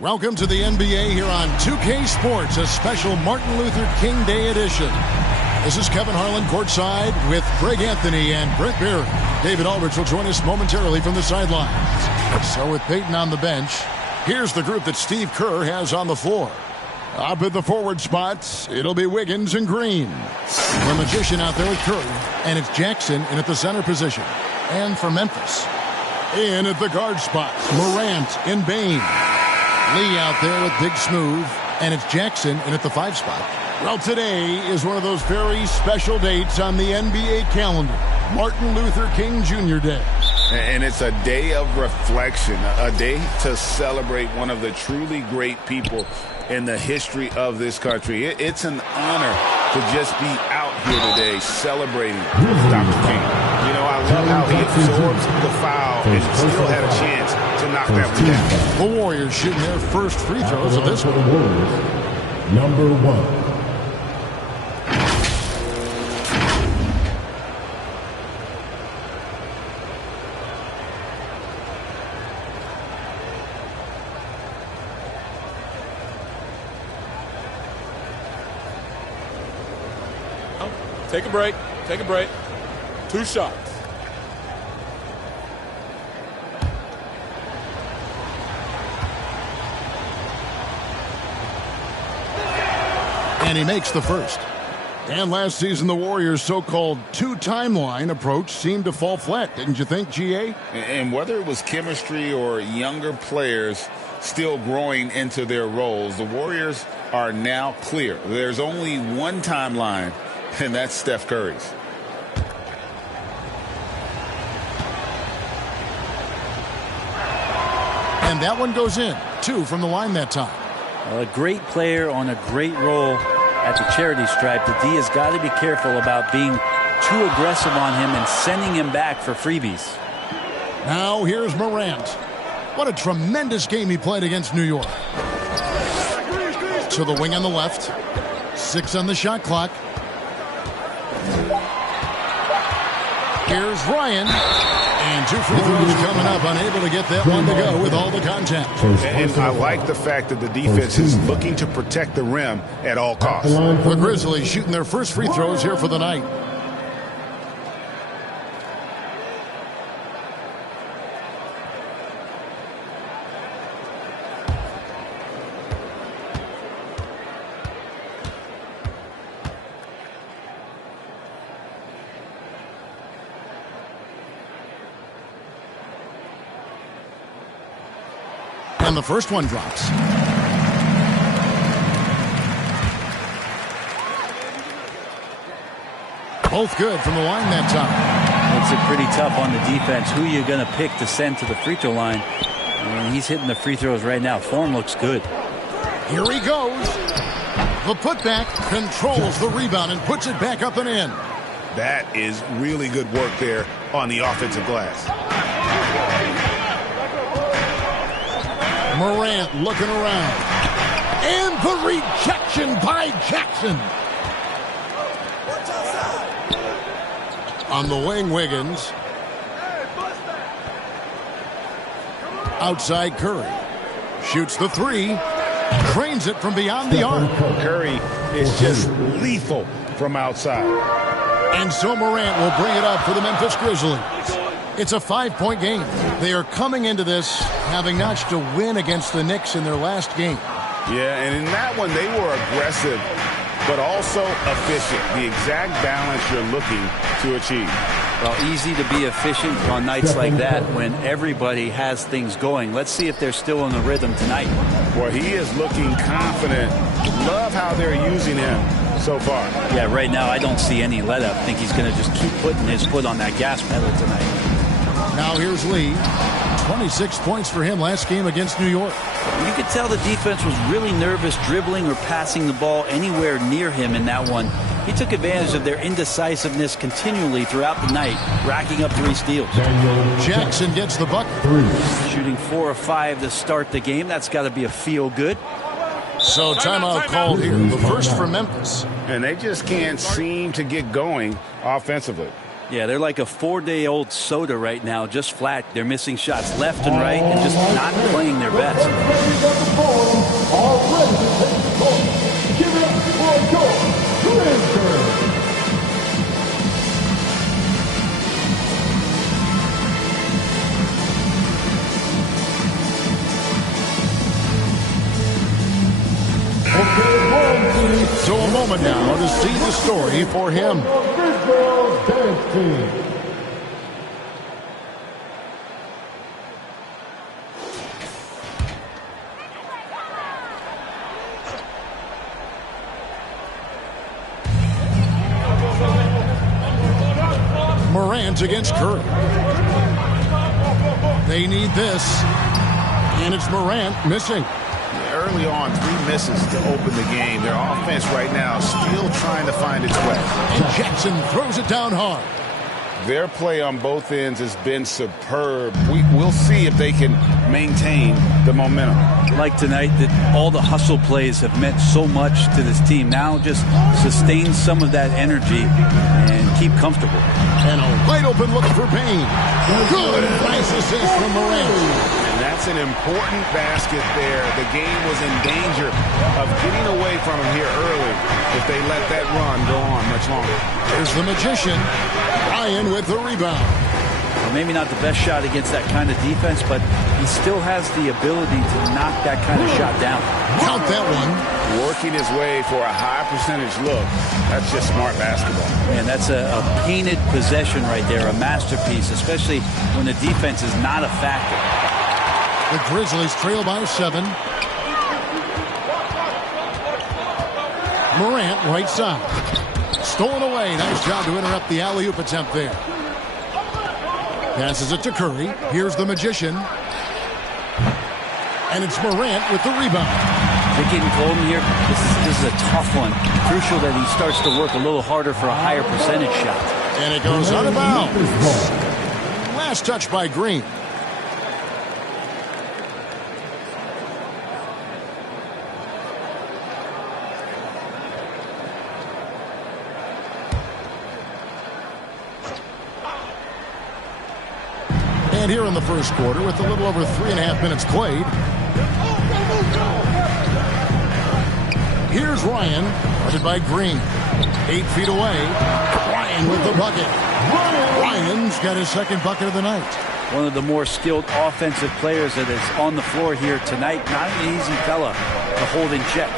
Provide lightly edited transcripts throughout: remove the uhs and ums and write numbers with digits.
Welcome to the NBA here on 2K Sports, a special Martin Luther King Day edition. This is Kevin Harlan courtside with Greg Anthony and Brent Barry. David Aldridge will join us momentarily from the sidelines. So with Peyton on the bench, here's the group that Steve Kerr has on the floor. Up at the forward spots, it'll be Wiggins and Green. The Magician out there with Curry, and it's Jackson in at the center position. And for Memphis, in at the guard spots, Morant and Bane. Lee out there with Big Smooth, and it's Jackson in at the 5 spot. Well, today is one of those very special dates on the NBA calendar, Martin Luther King Jr. Day. And it's a day of reflection, a day to celebrate one of the truly great people in the history of this country. It's an honor to just be out here today celebrating Dr. King. You know, I love how he absorbs the foul and still had a chance to knock that one down. The Warriors shooting their first free throws of this one. Number 1. Take a break. Take a break. 2 shots. And he makes the first. And last season, the Warriors' so-called 2-timeline approach seemed to fall flat, didn't you think, G.A.? And whether it was chemistry or younger players still growing into their roles, the Warriors are now clear. There's only one timeline, and that's Steph Curry's. And that one goes in. 2 from the line that time. A great player on a great role at the charity stripe. The D has got to be careful about being too aggressive on him and sending him back for freebies. Now here's Morant. What a tremendous game he played against New York. To the wing on the left. 6 on the shot clock. Here's Ryan. And 2 free throws coming up, unable to get that one to go with all the contact. And I like the fact that the defense is looking to protect the rim at all costs. The Grizzlies shooting their first free throws here for the night. And the first one drops. Both good from the line that time. Makes it pretty tough on the defense. Who you're going to pick to send to the free throw line. And he's hitting the free throws right now. Form looks good. Here he goes. The putback controls the rebound and puts it back up and in. That is really good work there on the offensive glass. Morant looking around. And the rejection by Jackson. On the wing, Wiggins. Outside Curry. Shoots the 3. Drains it from beyond the arc. Curry is just lethal from outside. And so Morant will bring it up for the Memphis Grizzlies. It's a 5-point game. They are coming into this having notched a win against the Knicks in their last game. Yeah, and in that one, they were aggressive, but also efficient. The exact balance you're looking to achieve. Well, easy to be efficient on nights like that when everybody has things going. Let's see if they're still in the rhythm tonight. Boy, he is looking confident. Love how they're using him so far. Yeah, right now I don't see any let-up. I think he's going to just keep putting his foot on that gas pedal tonight. Now here's Lee. 26 points for him last game against New York. You could tell the defense was really nervous dribbling or passing the ball anywhere near him in that one. He took advantage of their indecisiveness continually throughout the night, racking up 3 steals. Jackson gets the bucket. Shooting 4 or 5 to start the game. That's got to be a feel-good. So timeout called here. The first for Memphis. And they just can't seem to get going offensively. Yeah, they're like a 4-day-old soda right now, just flat. They're missing shots left and right and just not playing their best. So a moment now to see the story for him. Girls Dance Team. Morant against Curry. They need this. And it's Morant missing. Early on, 3 misses to open the game. Their offense right now still trying to find its way. And Jackson throws it down hard. Their play on both ends has been superb. We'll see if they can maintain the momentum. Like tonight, that all the hustle plays have meant so much to this team. Now just sustain some of that energy and keep comfortable. And a wide open look for Payne. Good. Nice assist from Morant. And that's an important basket there. The game was in danger of getting away from him here early if they let that run go on much longer. Here's the magician. Ryan with the rebound. Well, maybe not the best shot against that kind of defense, but he still has the ability to knock that kind of shot down. Count that one. Working his way for a high percentage look. That's just smart basketball. And that's a painted possession right there, a masterpiece, especially when the defense is not a factor. The Grizzlies trail by 7. Morant right side. Stolen away. Nice job to interrupt the alley-oop attempt there. Passes it to Curry. Here's the magician. And it's Morant with the rebound. They're getting cold in here. This is a tough one. Crucial that he starts to work a little harder for a higher percentage shot. And it goes out of bounds. Last touch by Green. And here in the first quarter, with a little over 3.5 minutes played, here's Ryan, guarded by Green. 8 feet away. Ryan with the bucket. Ryan's got his second bucket of the night. One of the more skilled offensive players that is on the floor here tonight. Not an easy fella to hold in check.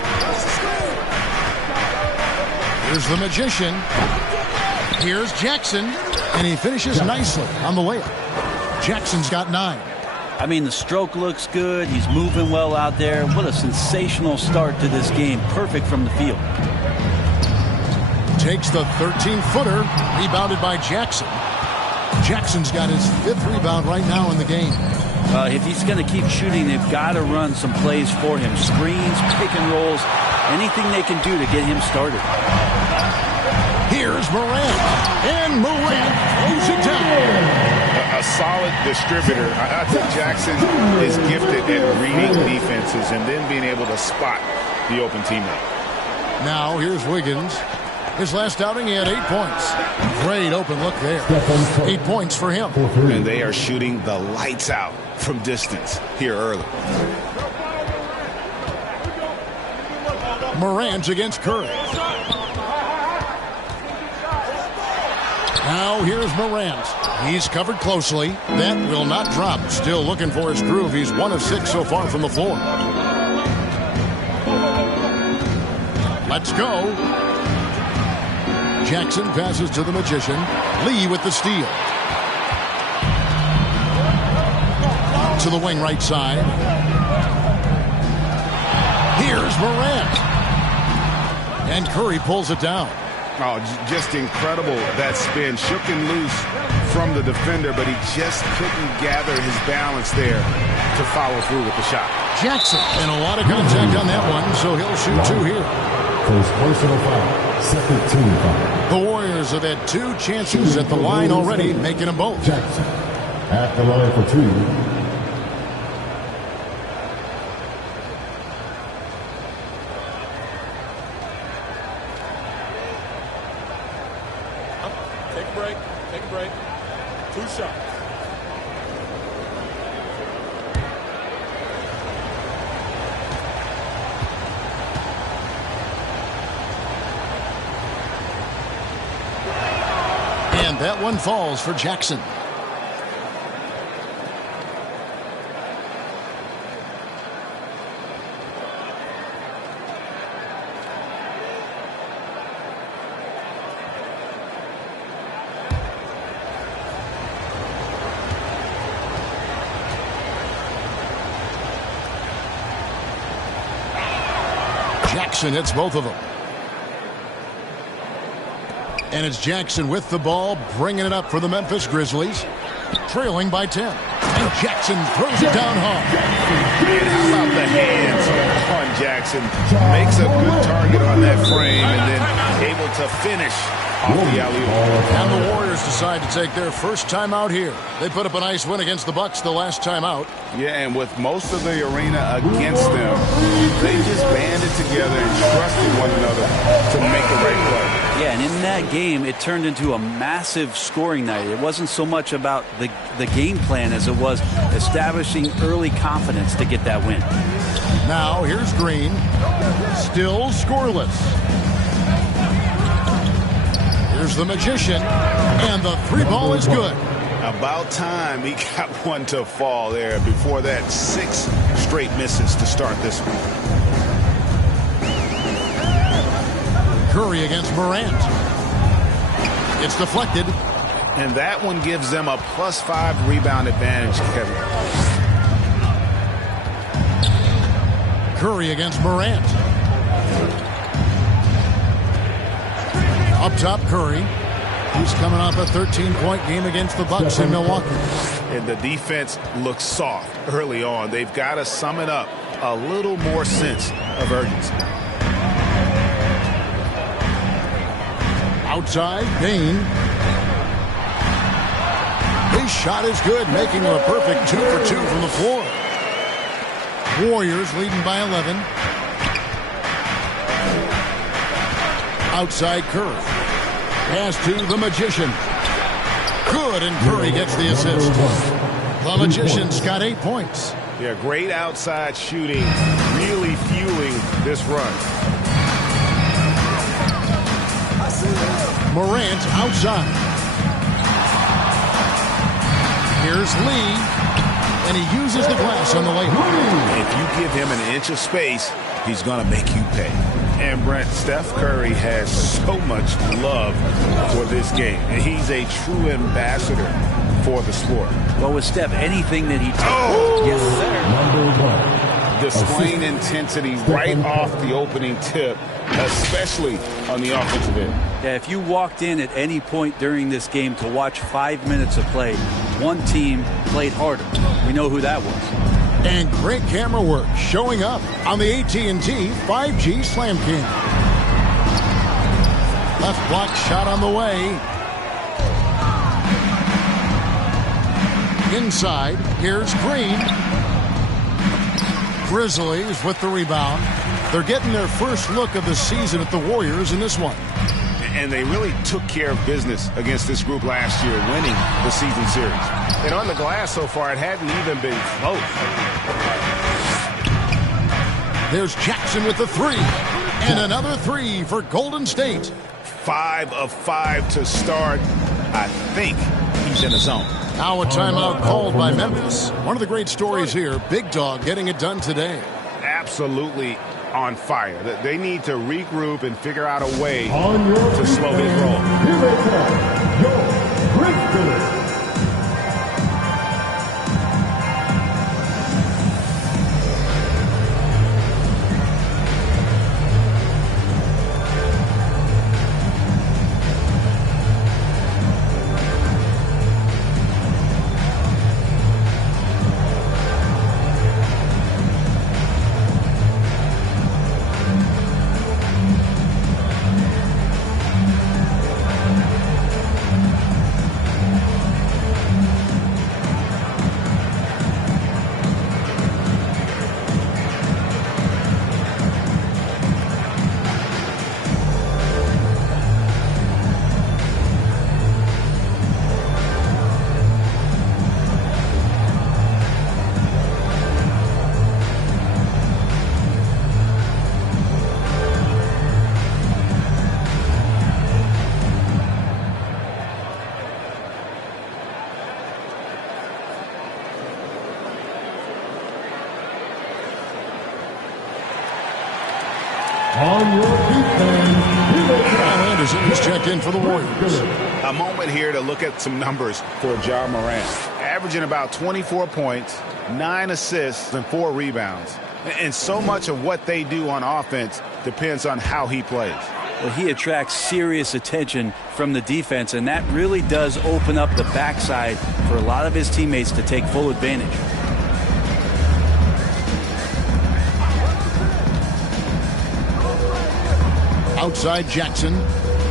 Here's the magician. Here's Jackson. And he finishes nicely on the layup. Jackson's got 9. I mean, the stroke looks good. He's moving well out there. What a sensational start to this game. Perfect from the field. Takes the 13-footer, rebounded by Jackson. Jackson's got his 5th rebound right now in the game. If he's going to keep shooting, they've got to run some plays for him. Screens, pick and rolls, anything they can do to get him started. Here's Morant. And Morant throws it down. A solid distributor. I think Jackson is gifted at reading defenses and then being able to spot the open teammate. Now here's Wiggins. His last outing, he had 8 points. Great open look there. 8 points for him. And they are shooting the lights out from distance here early. Morant against Curry. Now here's Morant. He's covered closely. That will not drop. Still looking for his groove. He's 1 of 6 so far from the floor. Let's go. Jackson passes to the magician. Lee with the steal. To the wing right side. Here's Morant. And Curry pulls it down. Oh, just incredible, that spin. Shook him loose from the defender, but he just couldn't gather his balance there to follow through with the shot. Jackson, and a lot of contact on that one, so he'll shoot 2 here. First personal foul, second team foul. The Warriors have had 2 chances at the line already, making them both. Jackson at the line for 2. Take a break. 2 shots. And that one falls for Jackson. Jackson hits both of them. And it's Jackson with the ball, bringing it up for the Memphis Grizzlies, trailing by 10. And Jackson throws it down hard. And how about the hands on Jackson? Makes a good target on that frame and then able to finish off the alley-oop. And the Warriors decide to take their first time out here. They put up a nice win against the Bucks the last time out. Yeah, and with most of the arena against them, they just banded together and trusted one another to make the right play. Yeah, and in that game, it turned into a massive scoring night. It wasn't so much about the game plan as it was establishing early confidence to get that win. Now, here's Green. Still scoreless. Here's the Magician, and the three ball is good. About time he got one to fall there. Before that, 6 straight misses to start this one. Curry against Morant. It's deflected. And that one gives them a +5 rebound advantage, Kevin. Curry against Morant. Up top, Curry. He's coming off a 13-point game against the Bucks in Milwaukee. And the defense looks soft early on. They've got to sum it up. A little more sense of urgency. Outside, Bane. His shot is good, making him a perfect 2 for 2 from the floor. Warriors leading by 11. Outside, Curry. Pass to the Magician. Good, and Curry gets the assist. The Magician's got 8 points. Yeah, great outside shooting, really fueling this run. Morant outside. Here's Lee, and he uses the glass on the layup. If you give him an inch of space, he's going to make you pay. And Brent, Steph Curry has so much love for this game. And he's a true ambassador for the sport. Well, with Steph, anything that he does, yes, sir. Displaying intensity right off the opening tip, especially on the offensive end. Yeah, if you walked in at any point during this game to watch 5 minutes of play, one team played harder. We know who that was. And great camera work showing up on the AT&T 5G Slam King. Left block shot on the way. Inside, here's Green. Grizzlies with the rebound. They're getting their first look of the season at the Warriors in this one. And they really took care of business against this group last year, winning the season series. And on the glass so far, it hadn't even been close. There's Jackson with the 3. And another 3 for Golden State. 5 of 5 to start. I think he's in the zone. Now a timeout called by Memphis. One of the great stories here, Big Dog getting it done today. Absolutely on fire. They need to regroup and figure out a way to slow his roll. On your defense, Kyle Anderson is checked in for the Warriors. A moment here to look at some numbers for Ja Morant. Averaging about 24 points, 9 assists, and 4 rebounds. And so much of what they do on offense depends on how he plays. Well, he attracts serious attention from the defense, and that really does open up the backside for a lot of his teammates to take full advantage. Outside Jackson.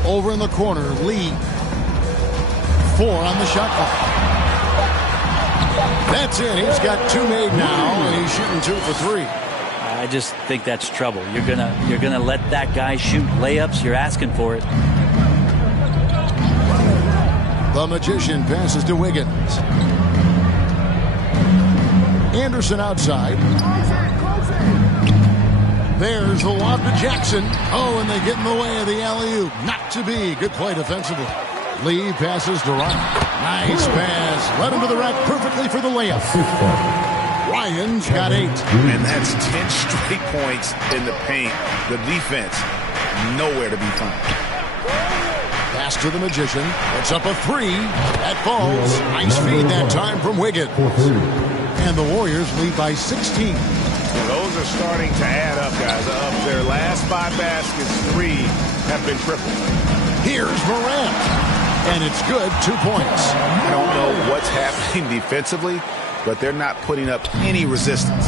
Over in the corner, Lee. 4 on the shot clock. That's it. He's got 2 made now, and he's shooting 2 for 3. I just think that's trouble. You're gonna let that guy shoot layups. You're asking for it. The Magician passes to Wiggins. Anderson outside. There's the lob to Jackson. Oh, and they get in the way of the alley-oop. Not to be. Good play defensively. Lee passes to Ryan. Nice pass. Led him to the rack perfectly for the layup. Ryan's got 8. And that's 10 straight points in the paint. The defense, nowhere to be found. Pass to the Magician. It's up a 3. That falls. Nice feed that time from Wiggins. And the Warriors lead by 16. Well, those are starting to add up, guys. Of their last 5 baskets, 3 have been tripled. Here's Morant. And it's good. 2 points. I don't know what's happening defensively, but they're not putting up any resistance.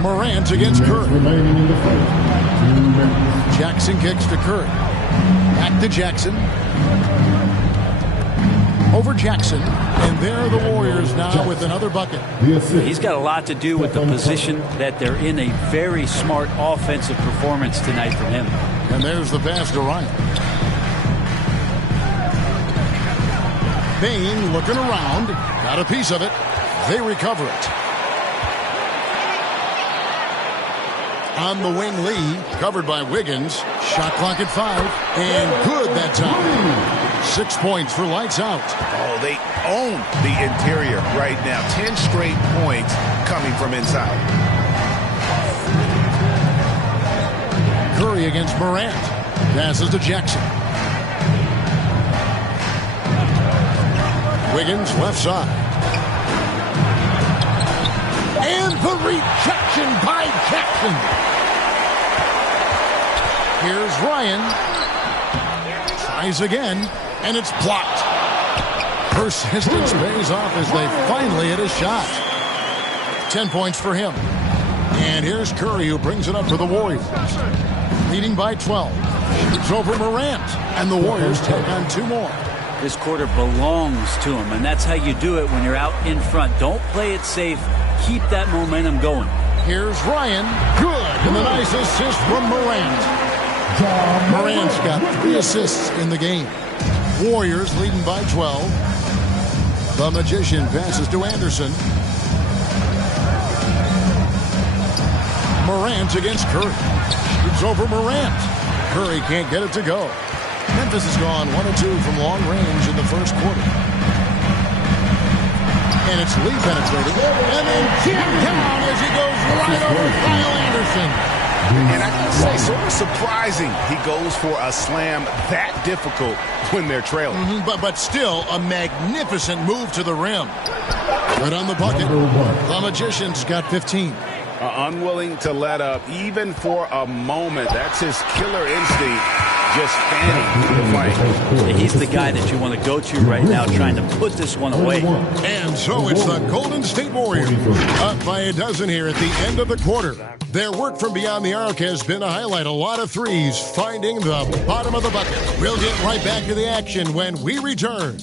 Morant against Curry. Jackson kicks to Curry. Back to Jackson. Over Jackson. And there are the Warriors now with another bucket. He's got a lot to do with the position that they're in. A very smart offensive performance tonight from him. And there's the pass to Ryan. Bane looking around. Got a piece of it. They recover it. On the wing, Lee. Covered by Wiggins. Shot clock at 5. And good that time. 6 points for lights out. Oh, they own the interior right now. 10 straight points coming from inside. Curry against Morant. Passes to Jackson. Wiggins left side. And the rejection by Jackson. Here's Ryan. Tries again, and it's blocked. Persistence pays off as they finally hit a shot. 10 points for him. And here's Curry, who brings it up for the Warriors. Leading by 12. It's over Morant, and the Warriors take on 2 more. This quarter belongs to him, and that's how you do it when you're out in front. Don't play it safe. Keep that momentum going. Here's Ryan. Good. And the nice assist from Morant. Morant's got 3 assists in the game. Warriors leading by 12. The Magician passes to Anderson. Morant against Curry. Shoots over Morant. Curry can't get it to go. Memphis has gone 1 of 2 from long range in the first quarter. And it's Lee penetrating. And then jammed down as he goes right over Kyle Anderson. And I gotta say, sort of surprising he goes for a slam that difficult when they're trailing. But still a magnificent move to the rim. Right on the bucket. The Magician's got 15. Unwilling to let up even for a moment. That's his killer instinct. Just fanning the fight. He's the guy that you want to go to right now, trying to put this one away. And so it's the Golden State Warriors up by a dozen here at the end of the quarter. Their work from beyond the arc has been to highlight a lot of threes, finding the bottom of the bucket. We'll get right back to the action when we return.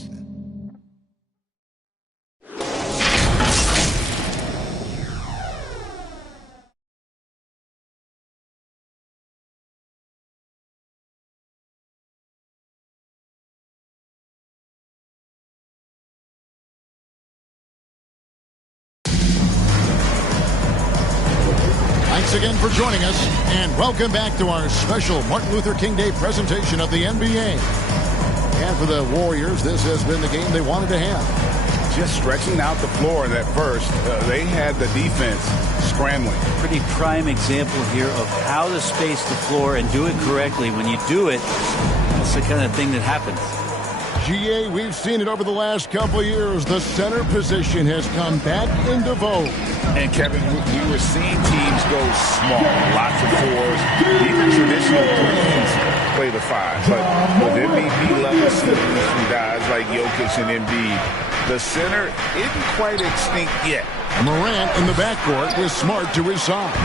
Thanks again for joining us, and welcome back to our special Martin Luther King Day presentation of the NBA. And for the Warriors, this has been the game they wanted to have. Just stretching out the floor at first. They had the defense scrambling. Pretty prime example here of how to space the floor and do it correctly. When you do it, that's the kind of thing that happens. GA, we've seen it over the last couple of years. The center position has come back into vogue. And Kevin, we were seeing teams go small, lots of fours, even traditional threes play the five. But with MVP level seasons from guys like Jokic and Embiid, the center isn't quite extinct yet. Morant in the backcourt with Smart to his side.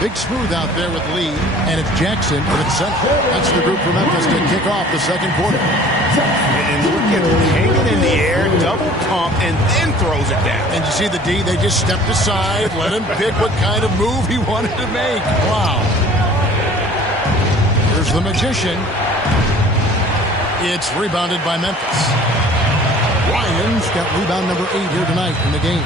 Big Smooth out there with Lee, and it's Jackson at the center. That's the group for Memphis to kick off the second quarter. And look at him hanging in the air, double pump, and then throws it down. And you see the D, they just stepped aside, let him pick what kind of move he wanted to make. Wow. Here's the Magician. It's rebounded by Memphis. Lyons got rebound number 8 here tonight in the game.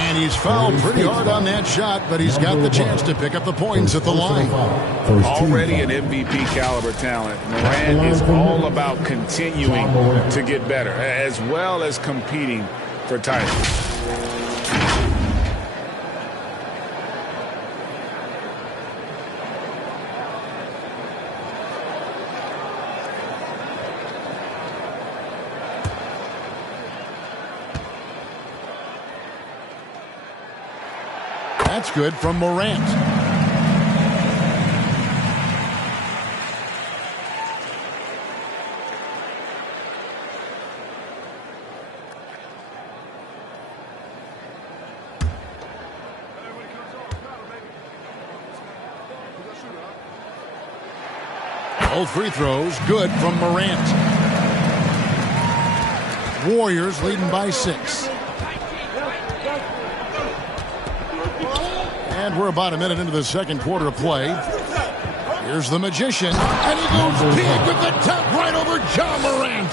And he's fouled pretty hard on that shot, but he's got the chance to pick up the points at the line. Already an MVP caliber talent, Morant is all about continuing to get better, as well as competing for titles. That's good from Morant. Both free throws good from Morant. Warriors leading by 6. And we're about a minute into the second quarter of play. Here's the Magician. And he goes big with the tap right over Ja Morant.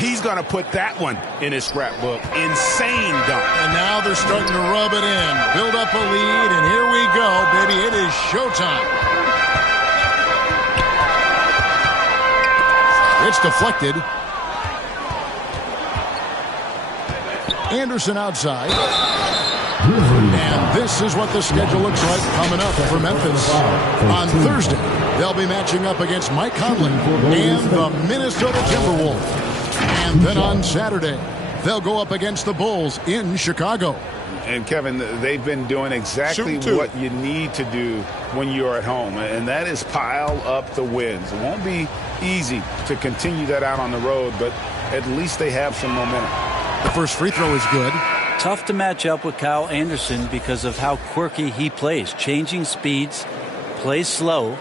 He's going to put that one in his scrapbook. Insane dunk. And now they're starting to rub it in. Build up a lead, and here we go, baby. It is showtime. It's deflected. Anderson outside. And this is what the schedule looks like coming up for Memphis. On Thursday, they'll be matching up against Mike Conley and the Minnesota Timberwolves. And then on Saturday, they'll go up against the Bulls in Chicago. And, Kevin, they've been doing exactly what you need to do when you're at home, and that is pile up the wins. It won't be easy to continue that out on the road, but at least they have some momentum. The first free throw is good. Tough to match up with Kyle Anderson because of how quirky he plays. Changing speeds, plays slow,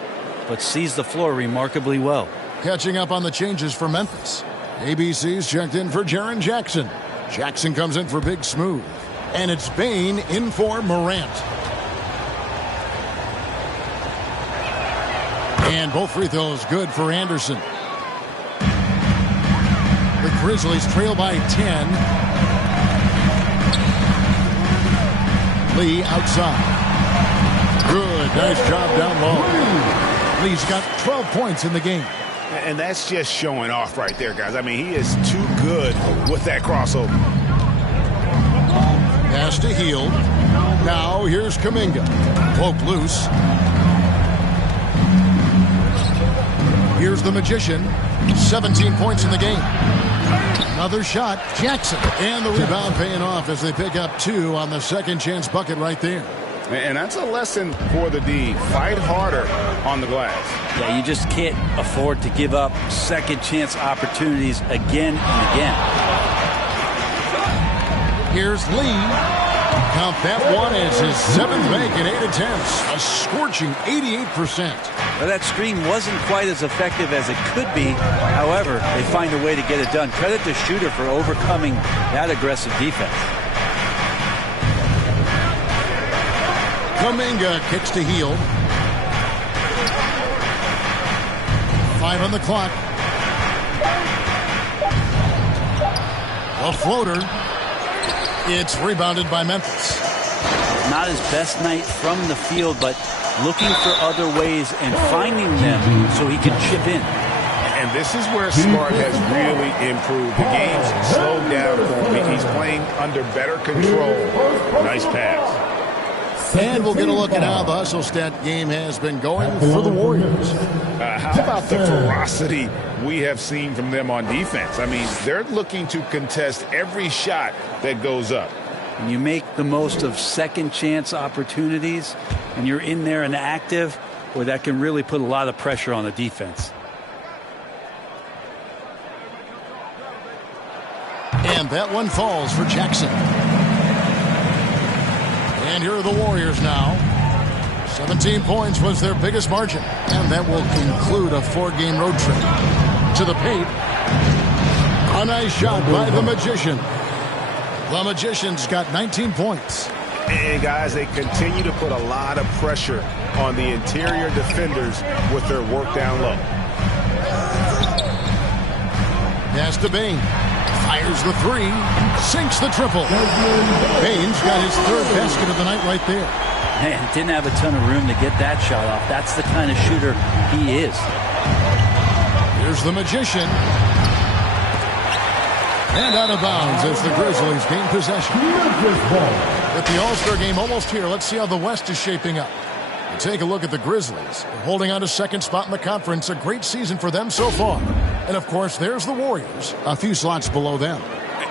but sees the floor remarkably well. Catching up on the changes for Memphis. ABC's checked in for Jaren Jackson. Jackson comes in for Big Smooth. And it's Bane in for Morant. And both free throws good for Anderson. The Grizzlies trail by 10. Lee outside. Good. Nice job down low. Lee's got 12 points in the game. And that's just showing off right there, guys. I mean, he is too good with that crossover. Pass to Hield. Now here's Kuminga. Poke loose. Here's the Magician. 17 points in the game. Another shot. Jackson. And the rebound paying off as they pick up 2 on the second chance bucket right there. And that's a lesson for the D. Fight harder on the glass. Yeah, you just can't afford to give up second chance opportunities again and again. Here's Lee. Count that one as his 7th make in 8 attempts. A scorching 88%. Well, that screen wasn't quite as effective as it could be. However, they find a way to get it done. Credit to Shooter for overcoming that aggressive defense. Kuminga kicks to Hield. 5 on the clock. A floater. It's rebounded by Memphis. Not his best night from the field, but looking for other ways and finding them so he can chip in. And this is where Smart has really improved. The game's slowed down for him. He's playing under better control. Nice pass. And we'll get a look at how the Hustle-Stat game has been going for the Warriors. How about the ferocity we have seen from them on defense? I mean, they're looking to contest every shot that goes up. And you make the most of second chance opportunities, and you're in there and active, where that can really put a lot of pressure on the defense. And that one falls for Jackson. And here are the Warriors now. 17 points was their biggest margin. And that will conclude a 4-game road trip. To the paint. A nice shot by the Magician. The Magician's got 19 points. And guys, they continue to put a lot of pressure on the interior defenders with their work down low. Pass to Bane. Fires the three. Sinks the triple. Bane's got his third basket of the night right there. Man, didn't have a ton of room to get that shot off. That's the kind of shooter he is. Here's the Magician. And out of bounds as the Grizzlies gain possession. With the All-Star game almost here, let's see how the West is shaping up. We'll take a look at the Grizzlies. They're holding on to second spot in the conference. A great season for them so far. And, of course, there's the Warriors, a few slots below them.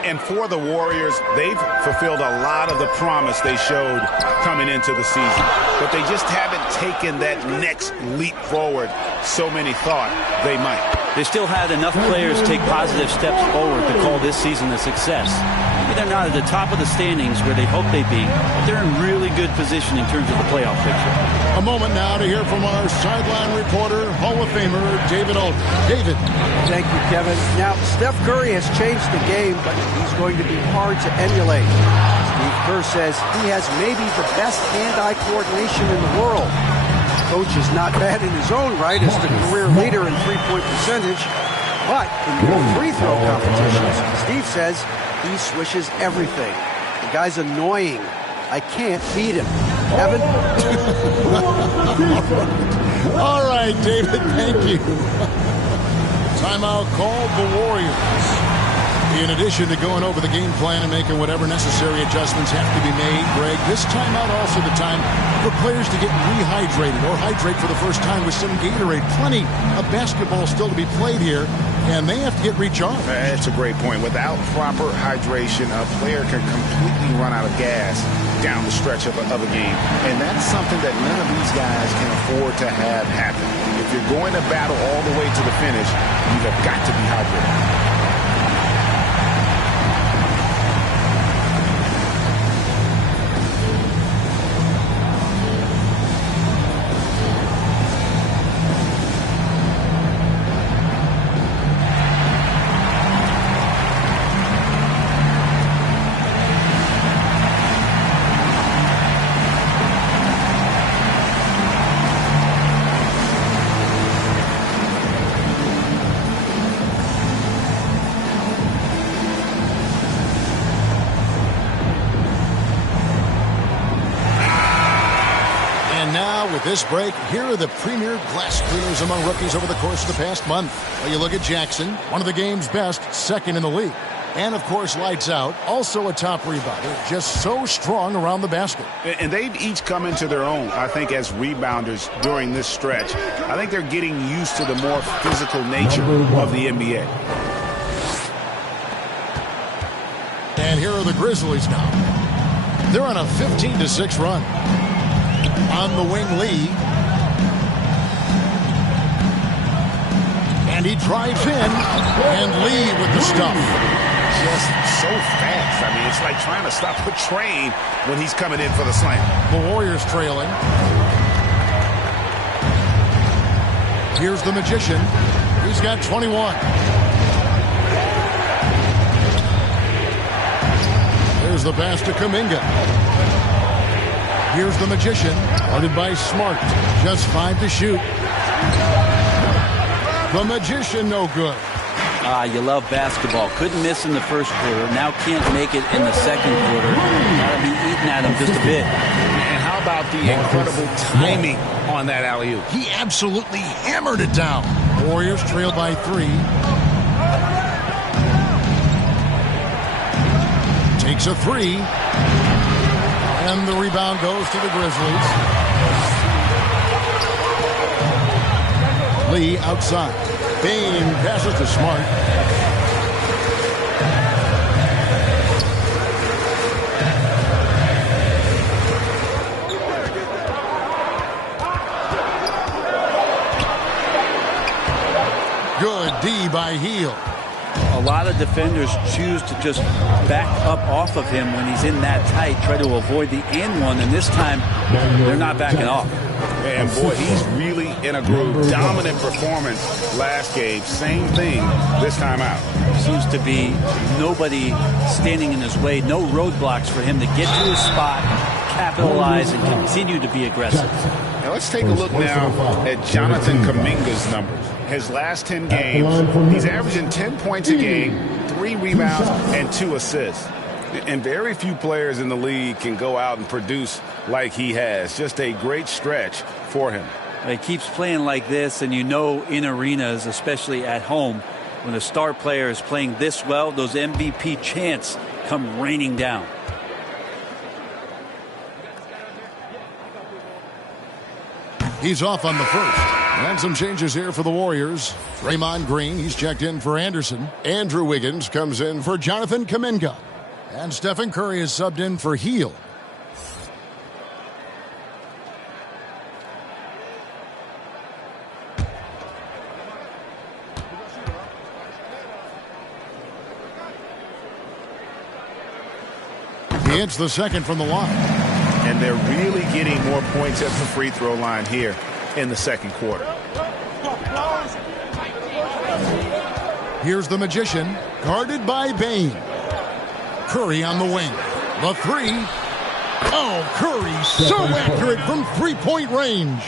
And for the Warriors, they've fulfilled a lot of the promise they showed coming into the season. But they just haven't taken that next leap forward so many thought they might. They still had enough players take positive steps forward to call this season a success. Maybe they're not at the top of the standings where they hope they'd be, but they're in really good position in terms of the playoff picture. A moment now to hear from our sideline reporter, Hall of Famer David Aldridge. David. Thank you, Kevin. Now, Steph Curry has changed the game, but he's going to be hard to emulate. Steve Kerr says he has maybe the best hand-eye coordination in the world. Coach is not bad in his own right as the career leader in three-point percentage, but in the free throw competitions, Steve says he swishes everything. The guy's annoying. I can't beat him. Evan? All right, David, thank you. Timeout called the Warriors. In addition to going over the game plan and making whatever necessary adjustments have to be made, Greg, this timeout also the time for players to get rehydrated or hydrate for the first time with some Gatorade. Plenty of basketball still to be played here, and they have to get recharged. That's a great point. Without proper hydration, a player can completely run out of gas down the stretch of a game. And that's something that none of these guys can afford to have happen. If you're going to battle all the way to the finish, you have got to be hydrated. With this break, here are the premier glass cleaners among rookies over the course of the past month. Well, you look at Jackson, one of the game's best, second in the league. And, of course, lights out, also a top rebounder, just so strong around the basket. And they've each come into their own, I think, as rebounders during this stretch. I think they're getting used to the more physical nature of the NBA. And here are the Grizzlies now. They're on a 15-6 run. On the wing, Lee. And he drives in. And Lee with the stuff. Just so fast. I mean, it's like trying to stop a train when he's coming in for the slam. The Warriors trailing. Here's the Magician. He's got 21. There's the pass to Kuminga. Here's the Magician, guarded by Smart. Just 5 to shoot. The Magician, no good. You love basketball. Couldn't miss in the first quarter. Now can't make it in the second quarter. Gotta be eating at him just a bit. And how about the incredible timing on that alley-oop? He absolutely hammered it down. Warriors trail by 3. Takes a 3. And the rebound goes to the Grizzlies. Lee outside. Bane passes to Smart. Good D by Hield. A lot of defenders choose to just back up off of him when he's in that tight, try to avoid the and one, and this time they're not backing off. And boy, he's really in a groove. Dominant performance last game. Same thing this time out. Seems to be nobody standing in his way, no roadblocks for him to get to his spot, capitalize, and continue to be aggressive. Now let's take a look now at Jonathan Kuminga's numbers. His last 10 games, he's averaging 10 points a game, 3 rebounds, and 2 assists. And very few players in the league can go out and produce like he has. Just a great stretch for him. He keeps playing like this, and you know in arenas, especially at home, when a star player is playing this well, those MVP chants come raining down. He's off on the first. And some changes here for the Warriors. Draymond Green, he's checked in for Anderson. Andrew Wiggins comes in for Jonathan Kuminga. And Stephen Curry is subbed in for Hield. He hits the second from the line. And they're really getting more points at the free throw line here in the second quarter. Here's the Magician, guarded by Bane. Curry on the wing. The three. Oh, Curry so accurate from three-point range.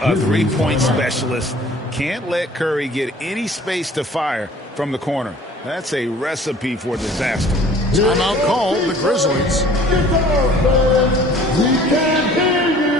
A three-point specialist can't let Curry get any space to fire from the corner. That's a recipe for disaster. Timeout called, the Grizzlies. We can't hear you.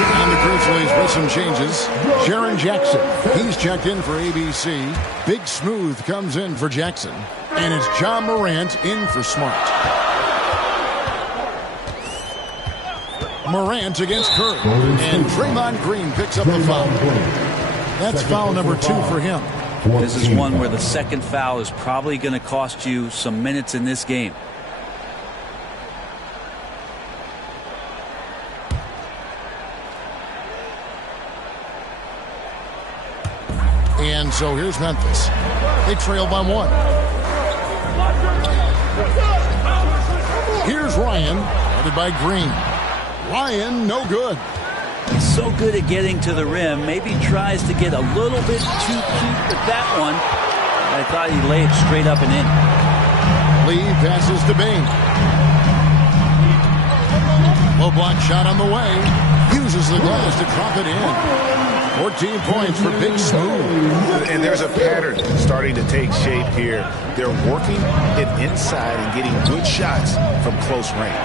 And the Grizzlies with some changes. Jaren Jackson, he's checked in for ABC. Big Smooth comes in for Jackson. And it's John Morant in for Smart. Morant against Curry. And Draymond Green picks up the foul. That's foul number 2 for him. This is one where the second foul is probably going to cost you some minutes in this game. And so here's Memphis. They trail by 1. Here's Ryan, guarded by Green. Ryan, no good. He's so good at getting to the rim. Maybe tries to get a little bit too cute with that one. I thought he laid straight up and in. Lee passes to Bane. Low block shot on the way. Uses the glass to drop it in. 14 points for Big Smooth. And there's a pattern starting to take shape here. They're working it inside and getting good shots from close range.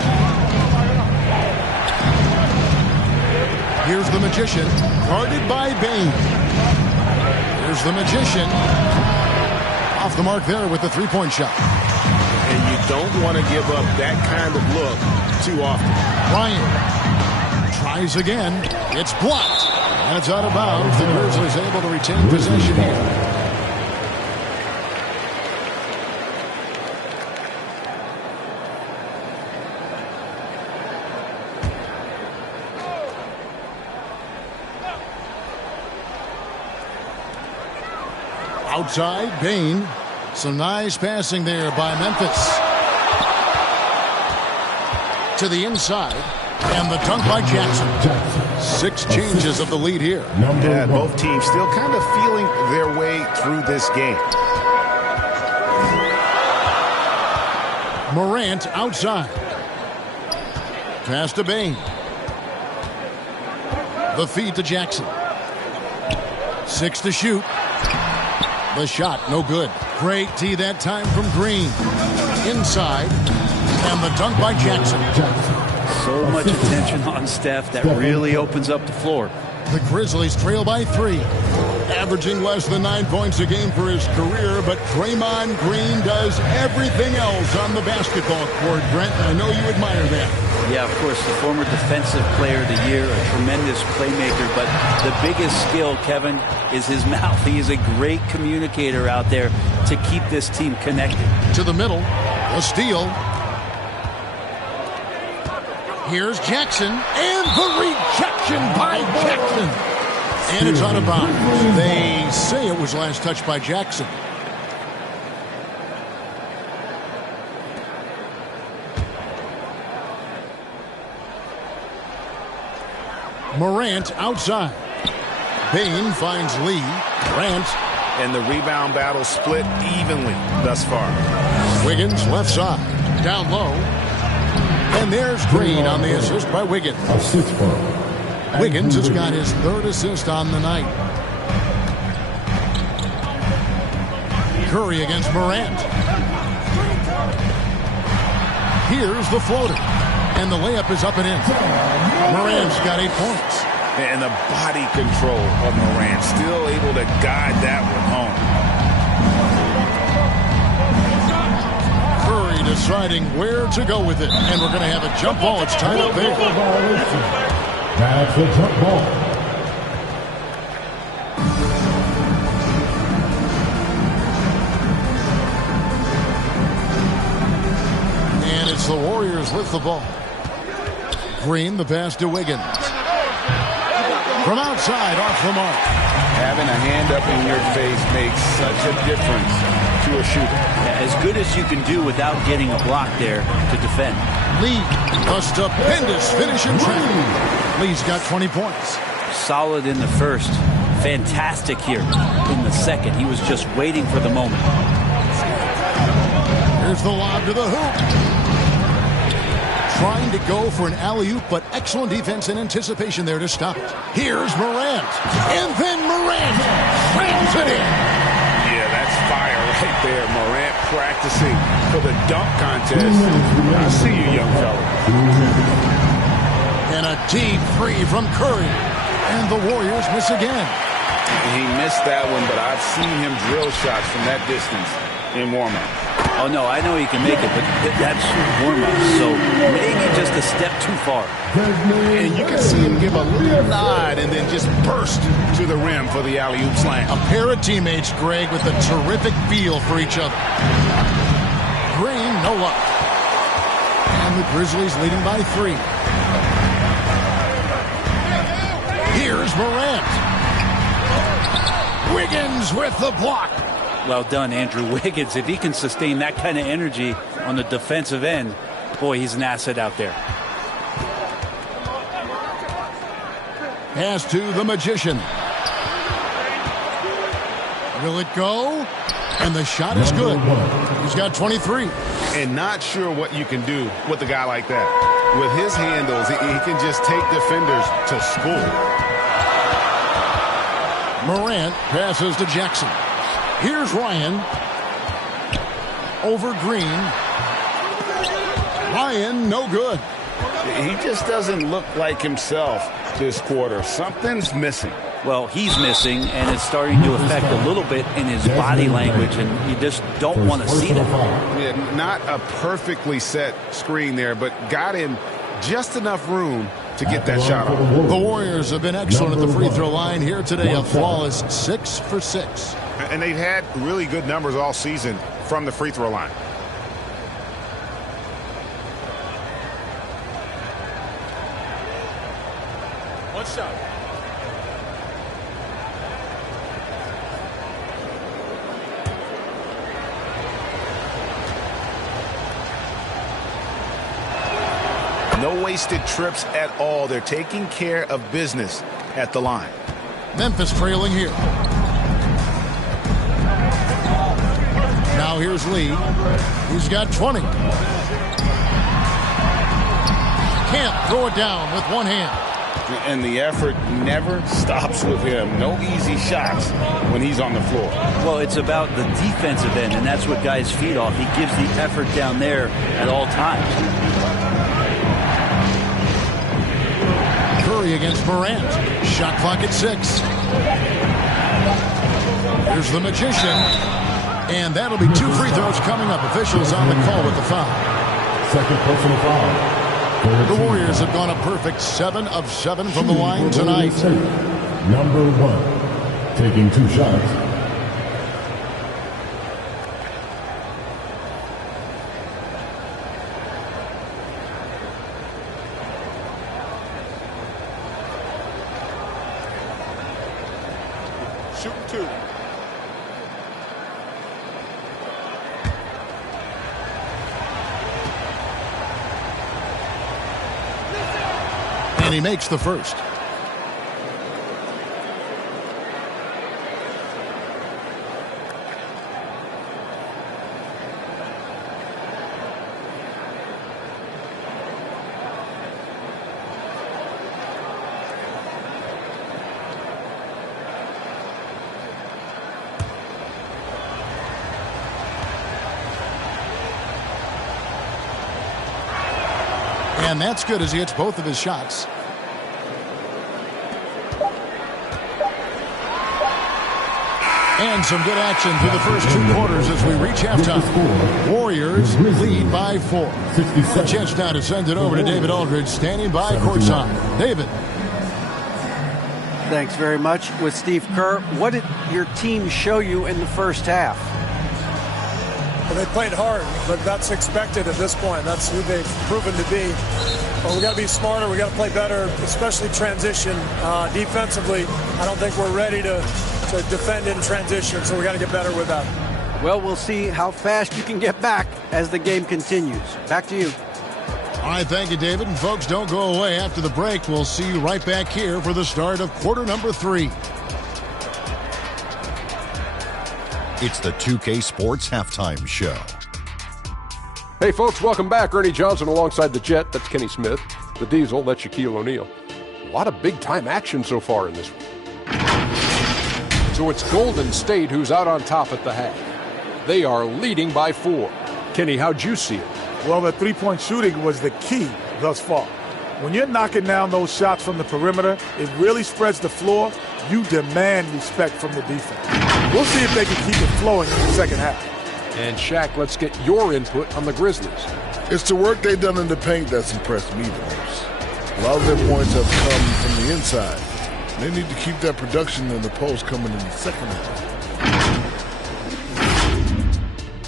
Here's the Magician, guarded by Bane. Here's the Magician. Off the mark there with the three-point shot. And you don't want to give up that kind of look too often. Ryan tries again. It's blocked. And it's out of bounds. The Grizzlies able to retain possession here. Outside, Bane. Some nice passing there by Memphis. To the inside. And the dunk by Jackson. 6 changes of the lead here. Yeah, both teams still kind of feeling their way through this game. Morant outside. Pass to Bane. The feed to Jackson. 6 to shoot. The shot, no good. Great tee that time from Green. Inside. And the dunk by Jackson. So much attention on Steph. That really opens up the floor. The Grizzlies trail by 3. Averaging less than 9 points a game for his career, but Draymond Green does everything else on the basketball court, Brent. I know you admire that. Yeah, of course, the former defensive player of the year, a tremendous playmaker, but the biggest skill, Kevin, is his mouth. He is a great communicator out there to keep this team connected. To the middle, a steal. Here's Jackson, and the rejection by Jackson. And it's out of bounds. They say it was last touched by Jackson. Morant outside. Bane finds Lee. Morant. And the rebound battle split evenly thus far. Wiggins left side. Down low. And there's Green on the assist by Wiggins. Wiggins has got his 3rd assist on the night. Curry against Morant. Here's the floater. And the layup is up and in. Morant's got 8 points. And the body control of Morant, still able to guide that one home. Curry deciding where to go with it. And we're going to have a jump ball. It's tied up there. That's a jump ball. And it's the Warriors with the ball. Green, the pass to Wiggins. From outside, off the mark. Having a hand up in your face makes such a difference to a shooter. As good as you can do without getting a block there to defend. Lee, a stupendous finish in traffic. Lee's got 20 points. Solid in the first. Fantastic here in the second. He was just waiting for the moment. Here's the lob to the hoop. Trying to go for an alley-oop, but excellent defense and anticipation there to stop it. Here's Morant. And then Morant slams it in. Yeah, that's fire right there. Morant practicing for the dunk contest. I see you, young fella. And a deep 3 from Curry. And the Warriors miss again. He missed that one, but I've seen him drill shots from that distance in warm-up. Oh, no, I know he can make it, but that's warm-up, so maybe just a step too far. And you can see him give a little nod and then just burst to the rim for the alley-oop slam. A pair of teammates, Greg, with a terrific feel for each other. Green, no luck. And the Grizzlies leading by 3. Here's Morant. Wiggins with the block. Well done, Andrew Wiggins. If he can sustain that kind of energy on the defensive end, boy, he's an asset out there. Pass to the Magician. Will it go? And the shot is good. He's got 23. And not sure what you can do with a guy like that. With his handles, he can just take defenders to school. Morant passes to Jackson. Here's Ryan. Over Green. Ryan, no good. He just doesn't look like himself this quarter. Something's missing. Well, he's missing, and it's starting to affect a little bit in his body language, and you just don't want to see that. Yeah, not a perfectly set screen there, but got him just enough room to get that shot off. The Warriors have been excellent at the free throw line here today, a flawless 6 for 6. And they've had really good numbers all season from the free throw line. One shot. No wasted trips at all. They're taking care of business at the line. Memphis trailing here. Now here's Lee. He's got 20. Can't throw it down with one hand. And the effort never stops with him. No easy shots when he's on the floor. Well, it's about the defensive end, and that's what guys feed off. He gives the effort down there at all times. Curry against Morant. Shot clock at 6. Here's the Magician. And that'll be 2 free throws coming up. Officials on the call with the foul. Second personal foul. The Warriors have gone a perfect 7 of 7 from the line tonight. Number 1, taking 2 shots. Shooting 2. And he makes the first. And that's good as he hits both of his shots. And some good action through the first 2 quarters as we reach halftime. Warriors lead by 4. A chance now to send it over to David Aldridge, standing by courtside. David. Thanks very much. With Steve Kerr, what did your team show you in the first half? Well, they played hard, but that's expected at this point. That's who they've proven to be. But we got to be smarter. We got to play better, especially transition. Defensively, I don't think we're ready to defend in transition, so we got to get better with that. Well, we'll see how fast you can get back as the game continues. Back to you. All right, thank you, David. And folks, don't go away. After the break, we'll see you right back here for the start of quarter number 3. It's the 2K Sports Halftime Show. Hey, folks, welcome back. Ernie Johnson alongside the Jet. That's Kenny Smith. The Diesel, that's Shaquille O'Neal. A lot of big-time action so far in this one. So it's Golden State who's out on top at the half. They are leading by 4. Kenny, how'd you see it? Well, the three-point shooting was the key thus far. When you're knocking down those shots from the perimeter, it really spreads the floor. You demand respect from the defense. We'll see if they can keep it flowing in the second half. And Shaq, let's get your input on the Grizzlies. It's the work they've done in the paint that's impressed me the most. A lot of their points have come from the inside. They need to keep that production in the post coming in the second half.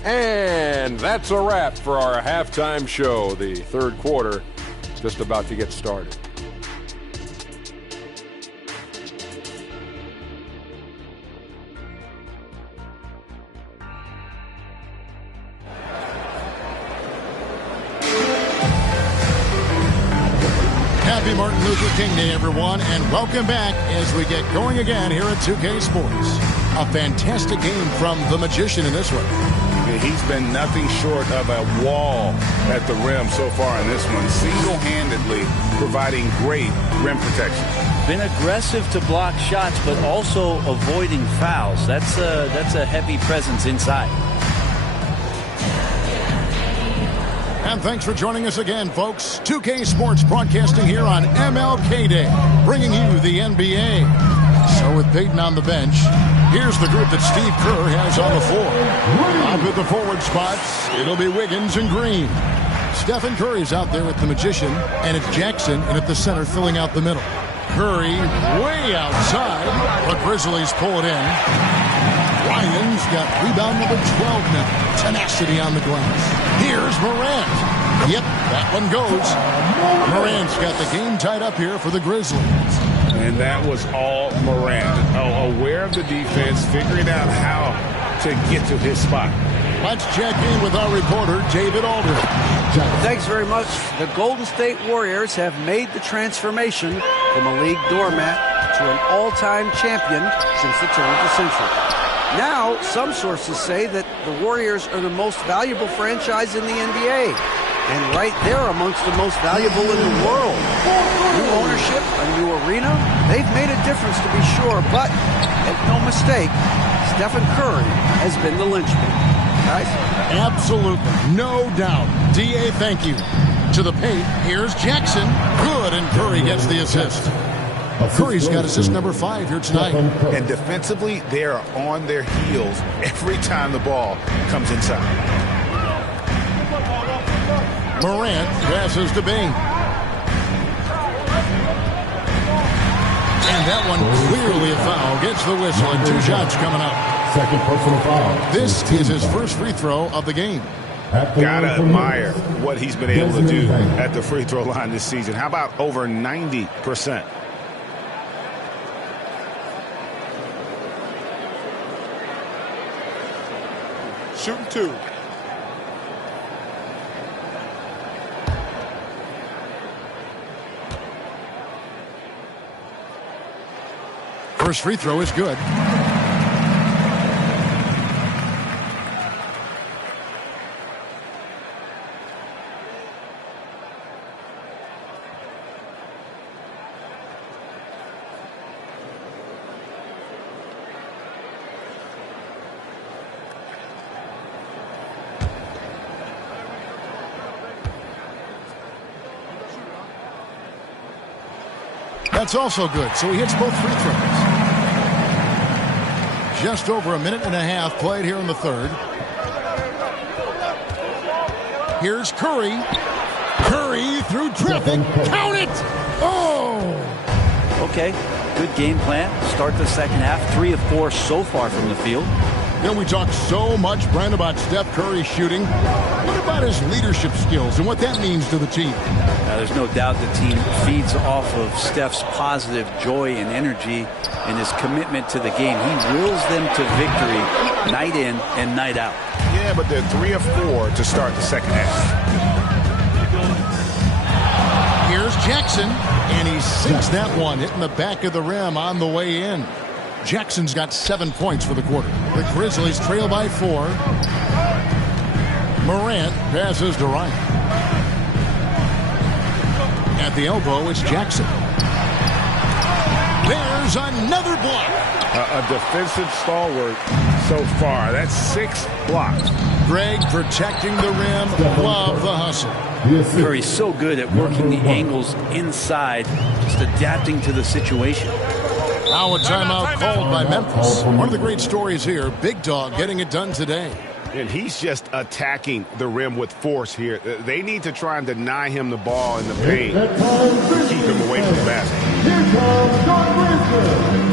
And that's a wrap for our halftime show. The third quarter just about to get started. Happy Martin Luther King Day, everyone, and welcome back as we get going again here at 2K Sports. A fantastic game from the Magician in this one. He's been nothing short of a wall at the rim so far in this one, single-handedly providing great rim protection. Been aggressive to block shots, but also avoiding fouls. That's a heavy presence inside. And thanks for joining us again, folks. 2K Sports broadcasting here on MLK Day, bringing you the NBA. So with Peyton on the bench, here's the group that Steve Kerr has on the floor. Up at the forward spots, it'll be Wiggins and Green. Stephen Curry's out there with the magician, and it's Jackson in at the center filling out the middle. Curry way outside. The Grizzlies pull it in. Lyons got rebound number 12 now. Tenacity on the glass. Here's Morant. Yep, that one goes. Morant's got the game tied up here for the Grizzlies. And that was all Morant. Aware of the defense, figuring out how to get to his spot. Let's check in with our reporter, David Aldridge. Thanks very much. The Golden State Warriors have made the transformation from a league doormat to an all-time champion since the turn of the century. Now, some sources say that the Warriors are the most valuable franchise in the NBA. And right there amongst the most valuable in the world. New ownership, a new arena, they've made a difference to be sure, but make no mistake, Stephen Curry has been the linchpin. Guys? Absolutely, no doubt. D.A., thank you. To the paint, here's Jackson. Good, and Curry gets the assist. Curry's got assist number 5 here tonight. And defensively, they are on their heels every time the ball comes inside. Morant passes to Bing. And that one clearly a foul. Gets the whistle and 2 shots coming up. Second personal foul. This is his first free throw of the game. Gotta admire what he's been able to do at the free throw line this season. How about over 90%? Shooting 2. First free throw is good. That's also good. So he hits both free throws. Just over a minute and a half played here in the third. Here's Curry. Curry through traffic. Count it! Oh! Okay, good game plan. Start the second half. 3 of 4 so far from the field. You know, we talk so much, Brent, about Steph Curry shooting. What about his leadership skills and what that means to the team? Now, there's no doubt the team feeds off of Steph's positive joy and energy and his commitment to the game. He wills them to victory night in and night out. Yeah, but they're 3 of 4 to start the second half. Here's Jackson, and he sinks that one, hitting the back of the rim on the way in. Jackson's got 7 points for the quarter. The Grizzlies trail by 4. Morant passes to Ryan. At the elbow, it's Jackson. There's another block. A defensive stalwart so far. That's 6 blocks. Greg protecting the rim. Love the hustle. Curry's so good at working the angles inside, just adapting to the situation. Now a timeout called by Memphis. One of the great stories here, Big Dog getting it done today. And he's just attacking the rim with force here. They need to try and deny him the ball in the paint to keep him away from the basket. Here comes John Briscoe.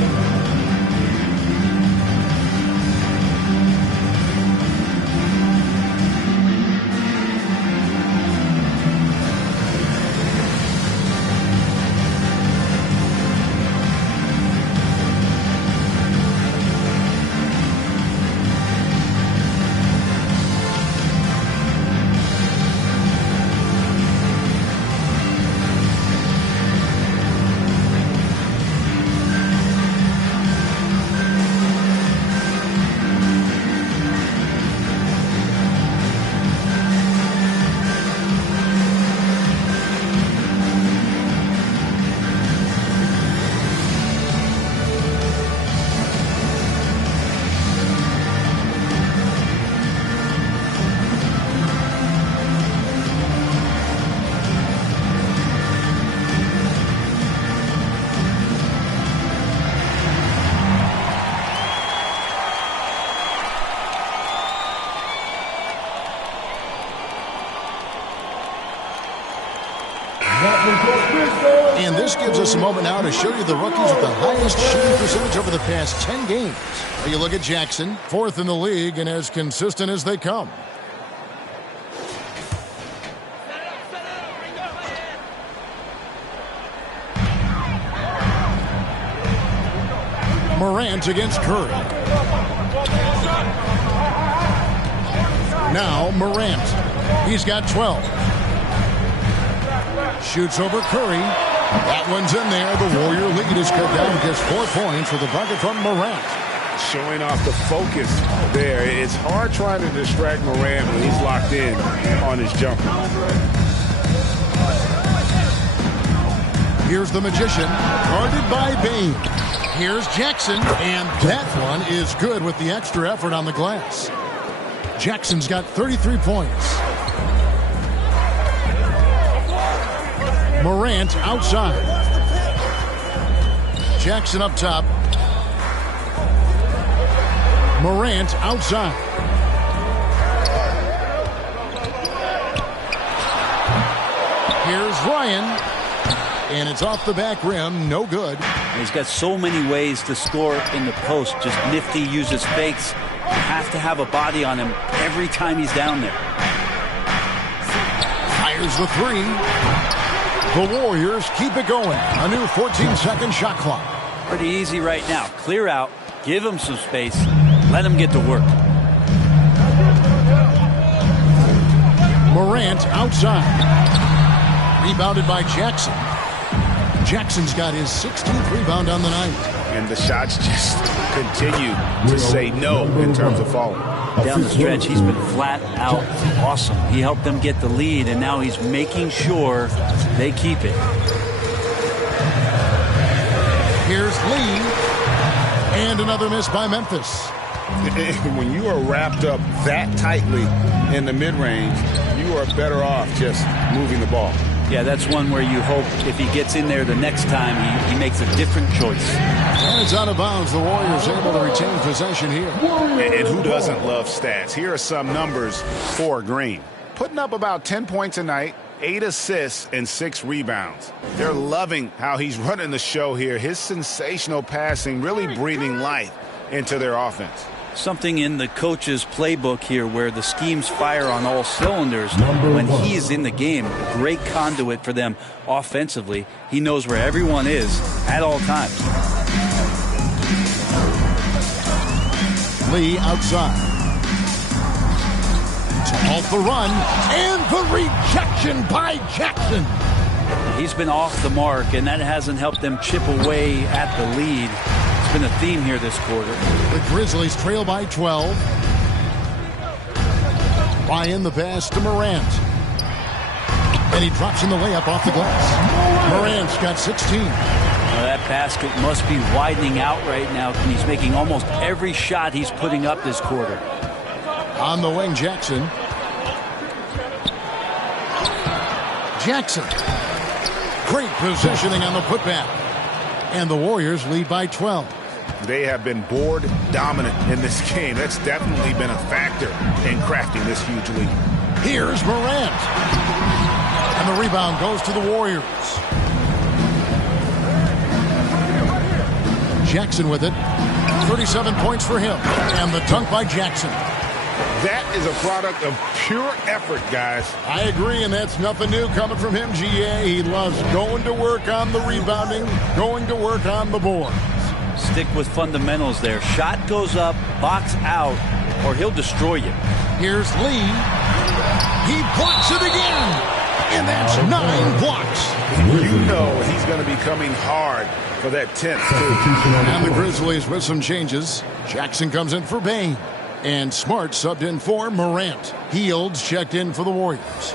And this gives us a moment now to show you the rookies with the highest shooting percentage over the past 10 games. You look at Jackson, 4th in the league and as consistent as they come. Morant against Curry. Now Morant. He's got 12. Shoots over Curry. That one's in there. The Warrior lead is cut down to just 4 points with a bucket from Morant. Showing off the focus there. It's hard trying to distract Morant when he's locked in on his jumper. Here's the Magician, guarded by Bane. Here's Jackson, and that one is good with the extra effort on the glass. Jackson's got 33 points. Morant outside. Jackson up top. Morant outside. Here's Ryan. And it's off the back rim. No good. He's got so many ways to score in the post. Just nifty, uses fakes. You have to have a body on him every time he's down there. Fires the three. The Warriors keep it going. A new 14-second shot clock. Pretty easy right now. Clear out. Give him some space. Let him get to work. Morant outside. Rebounded by Jackson. Jackson's got his 16th rebound on the night. And the shots just continue to say no in terms of falling. Down the stretch, he's been flat out awesome. He helped them get the lead, and now he's making sure they keep it. Here's Lee. And another miss by Memphis. When you are wrapped up that tightly in the mid-range, you are better off just moving the ball. Yeah, that's one where you hope if he gets in there the next time, he makes a different choice. And it's out of bounds. The Warriors able to retain possession here. And who doesn't love stats? Here are some numbers for Green. Putting up about 10 points a night, 8 assists, and 6 rebounds. They're loving how he's running the show here. His sensational passing really breathing life into their offense. Something in the coach's playbook here where the schemes fire on all cylinders. When he is in the game, a great conduit for them offensively. He knows where everyone is at all times. Lee outside. To halt the run, and the rejection by Jackson. He's been off the mark, and that hasn't helped them chip away at the lead. It's been a theme here this quarter. The Grizzlies trail by 12. Ryan the pass to Morant. And he drops in the layup off the glass. Morant's got 16. That basket must be widening out right now. He's making almost every shot he's putting up this quarter. On the wing, Jackson. Jackson. Great positioning on the putback. And the Warriors lead by 12. They have been board dominant in this game. That's definitely been a factor in crafting this huge lead. Here's Morant. And the rebound goes to the Warriors. Jackson with it. 37 points for him. And the dunk by Jackson. That is a product of pure effort, guys. I agree, and that's nothing new coming from him, GA. He loves going to work on the rebounding, going to work on the board. Stick with fundamentals there. Shot goes up, box out, or he'll destroy you. Here's Lee. He blocks it again. And that's 9 blocks. You know he's going to be coming hard for that 10th, too. And the Grizzlies with some changes. Jackson comes in for Bane. And Smart subbed in for Morant. Fields checked in for the Warriors.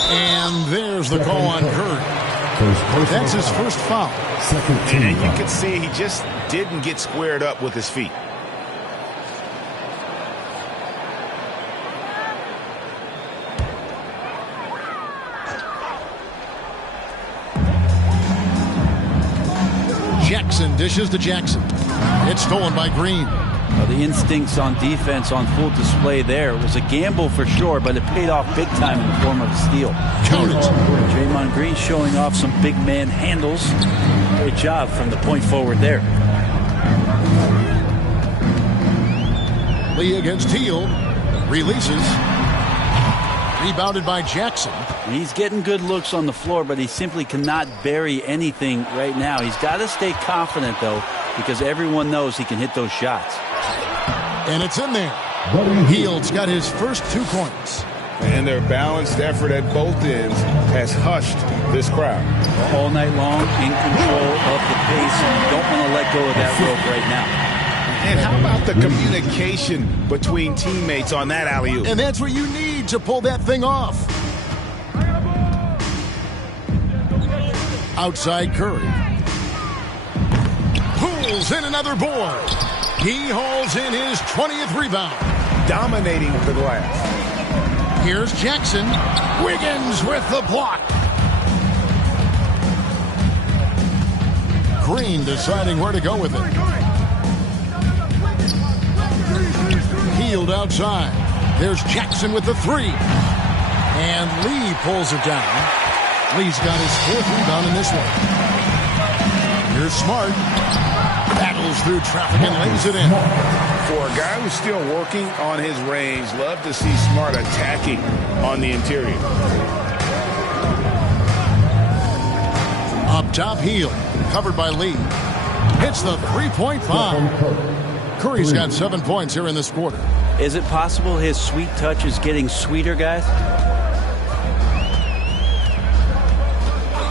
And there's the call on Curry. That's his first foul. And you can see he just didn't get squared up with his feet. Jackson dishes to Jackson. It's stolen by Green. Well, the instincts on defense on full display there. It was a gamble for sure, but it paid off big time in the form of a steal. Count it. Draymond Green showing off some big man handles. Great job from the point forward there. Lee against Hield. Releases. Rebounded by Jackson. He's getting good looks on the floor, but he simply cannot bury anything right now. He's got to stay confident, though, because everyone knows he can hit those shots. And it's in there. Hield's got his first 2 points. And their balanced effort at both ends has hushed this crowd. All night long, in control of the pace, and you don't want to let go of that rope right now. And how about the communication between teammates on that alley-oop? And that's what you need to pull that thing off. Outside Curry. Pulls in another board. He hauls in his 20th rebound. Dominating the glass. Here's Jackson. Wiggins with the block. Green deciding where to go with it. Hield outside. There's Jackson with the 3. And Lee pulls it down. Lee's got his 4th rebound in this one. Here's Smart. Battles through traffic and lays it in. For a guy who's still working on his range, love to see Smart attacking on the interior. Up top, Hield. Covered by Lee. Hits the 3.5. Curry's got 7 points here in this quarter. Is it possible his sweet touch is getting sweeter, guys?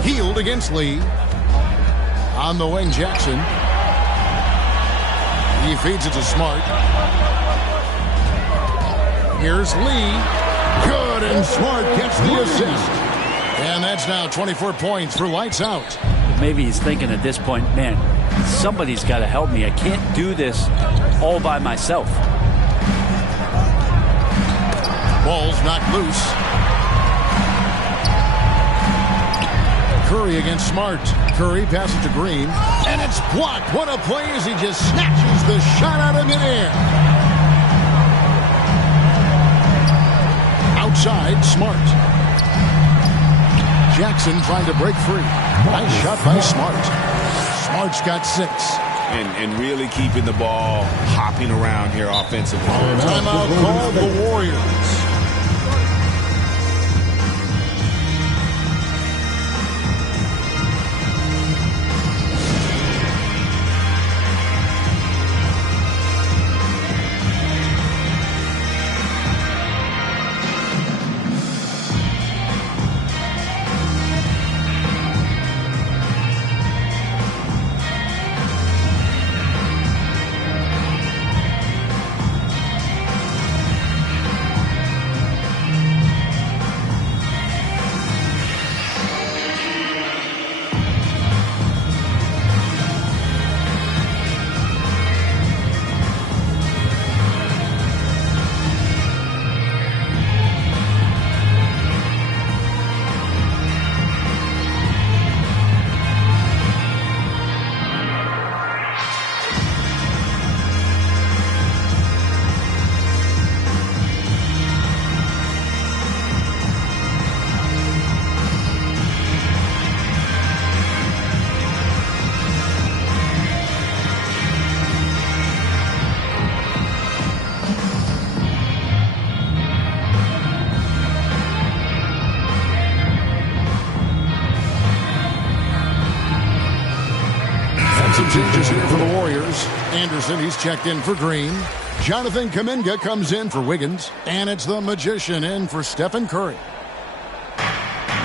Hield against Lee. On the wing, Jackson. He feeds it to Smart. Here's Lee. Good, and Smart gets the assist. And that's now 24 points for lights out. Maybe he's thinking at this point, man, somebody's got to help me. I can't do this all by myself. Ball's knocked loose. Curry against Smart. Curry passes to Green. And it's blocked. What a play as he just snatches the shot out of midair. Outside, Smart. Jackson trying to break free. Nice shot by Smart. Smart's got 6. And really keeping the ball hopping around here offensively. Timeout called the Warriors. Some changes here for the Warriors. Anderson, he's checked in for Green. Jonathan Kuminga comes in for Wiggins. And it's the Magician in for Stephen Curry.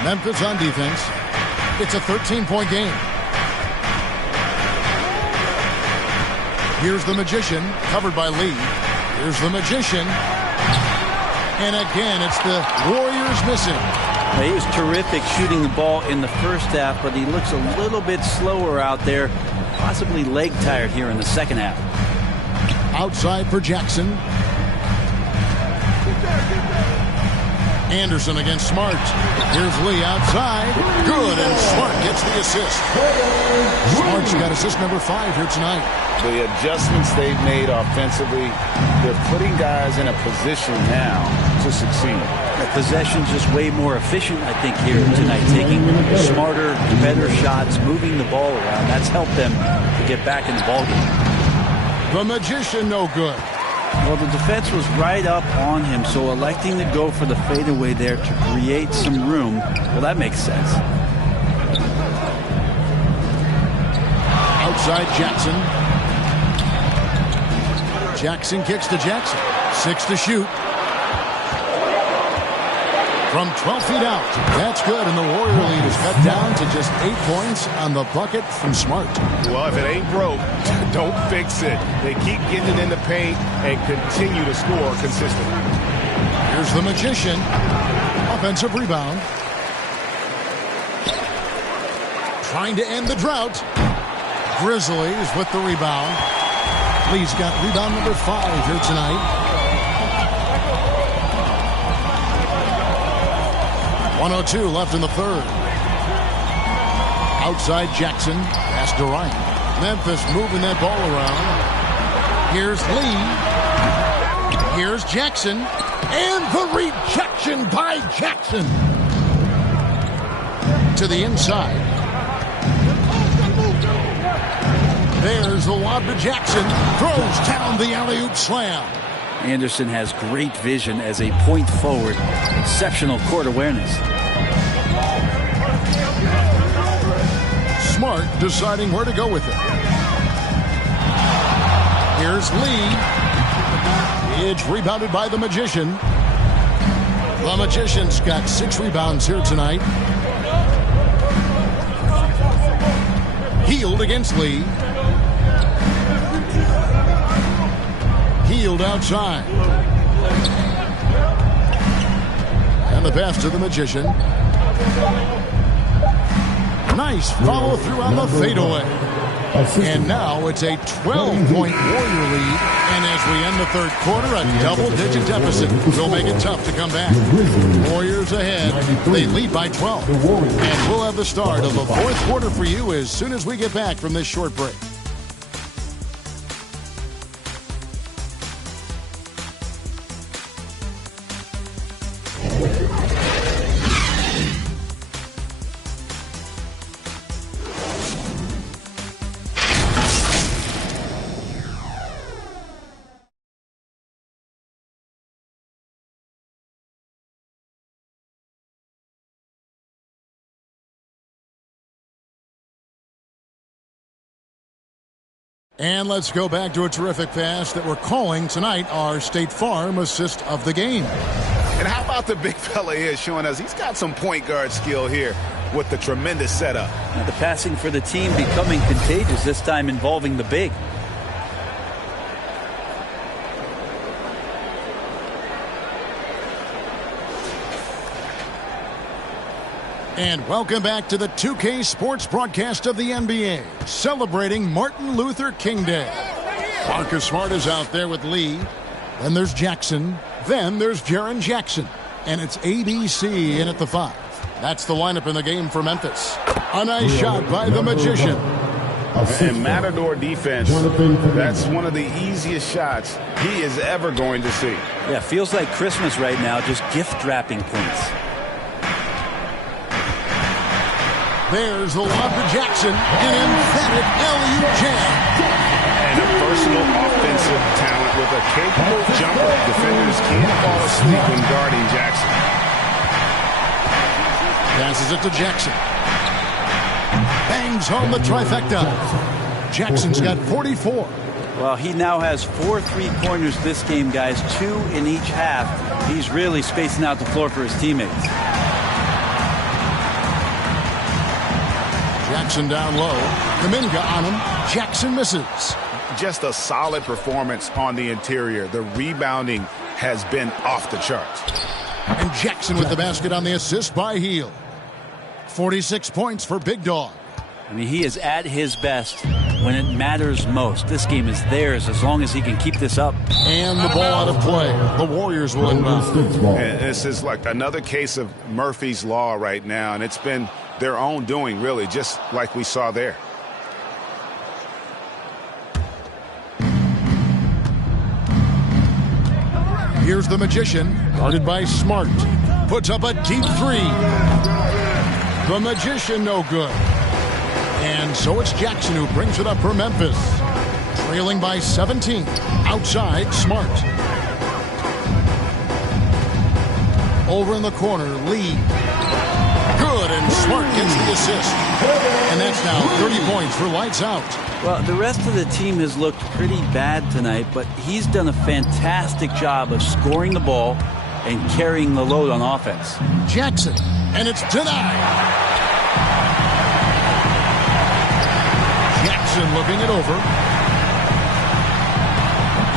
Memphis on defense. It's a 13-point game. Here's the Magician, covered by Lee. Here's the Magician. And again, it's the Warriors missing. He was terrific shooting the ball in the first half, but he looks a little bit slower out there. Possibly leg tired here in the second half. Outside for Jackson. Anderson against Smart. Here's Lee outside. Good, and Smart gets the assist. Smart's got assist number 5 here tonight. The adjustments they've made offensively, they're putting guys in a position now to succeed. The possession's just way more efficient, I think, here tonight. Taking smarter, better shots, moving the ball around. That's helped them to get back in the ballgame. The Magician no good. Well, the defense was right up on him, so electing to go for the fadeaway there to create some room, well, that makes sense. Outside Jackson. Jackson kicks to Jackson. 6 to shoot. From 12 feet out. That's good, and the Warrior lead is cut down to just 8 points on the bucket from Smart. Well, if it ain't broke, don't fix it. They keep getting it in the paint and continue to score consistently. Here's the Magician. Offensive rebound. Trying to end the drought. Grizzlies with the rebound. Lee's got rebound number 5 here tonight. 1:02 left in the third. Outside Jackson. Pass Durant. Memphis moving that ball around. Here's Lee. Here's Jackson. And the rejection by Jackson. To the inside. There's the lob to Jackson. Throws down the alley-oop slam. Anderson has great vision as a point forward. Exceptional court awareness. Smart deciding where to go with it. Here's Lee. It's rebounded by the Magician. The Magician's got 6 rebounds here tonight. Healed against Lee. Healed outside. And the pass to the Magician. Nice follow through on the fadeaway. And now it's a 12-point Warrior lead. And as we end the third quarter, a double-digit deficit will make it tough to come back. Warriors ahead. They lead by 12. And we'll have the start of the fourth quarter for you as soon as we get back from this short break. And let's go back to a terrific pass that we're calling tonight our State Farm assist of the game. And how about the big fella here showing us he's got some point guard skill here with the tremendous setup. Now the passing for the team becoming contagious, this time involving the big. And welcome back to the 2K Sports broadcast of the NBA, celebrating Martin Luther King Day. Marcus Smart is out there with Lee. Then there's Jackson. Then there's Jaren Jackson. And it's ABC in at the 5. That's the lineup in the game for Memphis. A nice shot by the Magician. And Matador defense, that's one of the easiest shots he is ever going to see. Yeah, feels like Christmas right now, just gift-wrapping points. There's the lob to Jackson, an emphatic alley-oop jam. And a versatile offensive talent with a capable jumper. Defenders can't fall asleep when guarding Jackson. Passes it to Jackson. Bangs home the trifecta. Jackson's got 44. Well, he now has 4 3-pointers this game, guys. 2 in each half. He's really spacing out the floor for his teammates. Jackson down low. Kuminga on him. Jackson misses. Just a solid performance on the interior. The rebounding has been off the charts. And Jackson with the basket on the assist by Hield. 46 points for Big Dog. I mean, he is at his best when it matters most. This game is theirs as long as he can keep this up. And the ball out of play. The Warriors will inbound. And this is like another case of Murphy's Law right now, and it's been their own doing, really, just like we saw there. Here's the Magician, guarded by Smart. Puts up a deep three. The Magician no good. And so it's Jackson who brings it up for Memphis. Trailing by 17. Outside, Smart. Over in the corner, Lee. Good, and Smart gets the assist. And that's now 30 points for Lights Out. Well, the rest of the team has looked pretty bad tonight, but he's done a fantastic job of scoring the ball and carrying the load on offense. Jackson, and it's denied. Jackson looking it over.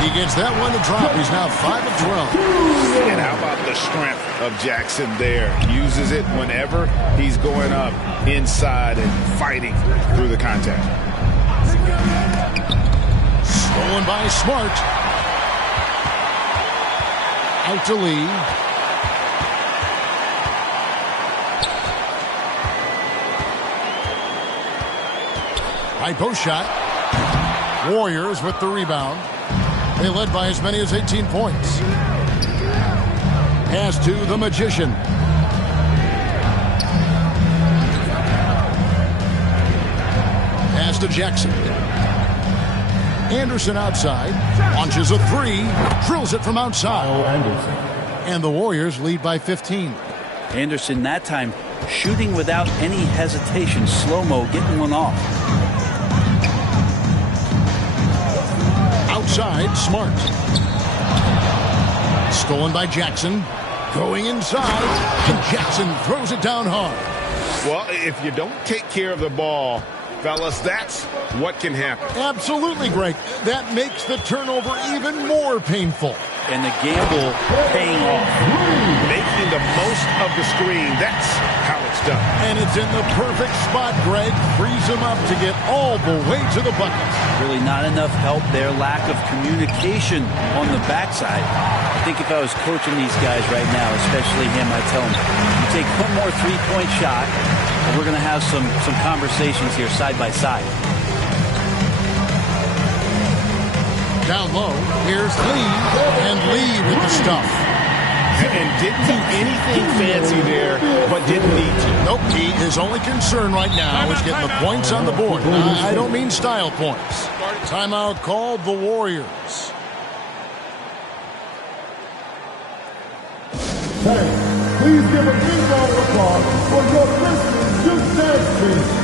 He gets that one to drop. He's now 5 of 12. And how about the strength of Jackson there? Uses it whenever he's going up inside and fighting through the contact. Stolen by Smart. Out to Lee. High post shot. Warriors with the rebound. They led by as many as 18 points. Pass to the Magician. Pass to Jackson. Anderson outside. Launches a three. Drills it from outside. And the Warriors lead by 15. Anderson that time shooting without any hesitation. Slow-mo getting one off. Outside, Smart. Stolen by Jackson. Going inside. And Jackson throws it down hard. Well, if you don't take care of the ball, fellas, that's what can happen. Absolutely, Greg. That makes the turnover even more painful. And the gamble paying off. Making the most of the screen. That's how it's done. And it's in the perfect spot, Greg. Frees him up to get all the way to the bucket. Really not enough help there. Lack of communication on the backside. I think if I was coaching these guys right now, especially him, I'd tell him, you take one more three-point shot, and we're going to have some conversations here side by side. Down low, here's Lee, and Lee with the stuff. And didn't do anything fancy there, but didn't need to. Nope, his only concern right now is getting the points on the board. I don't mean style points. Timeout called the Warriors. Hey, please give a big round of applause for your Christian Just Dance team.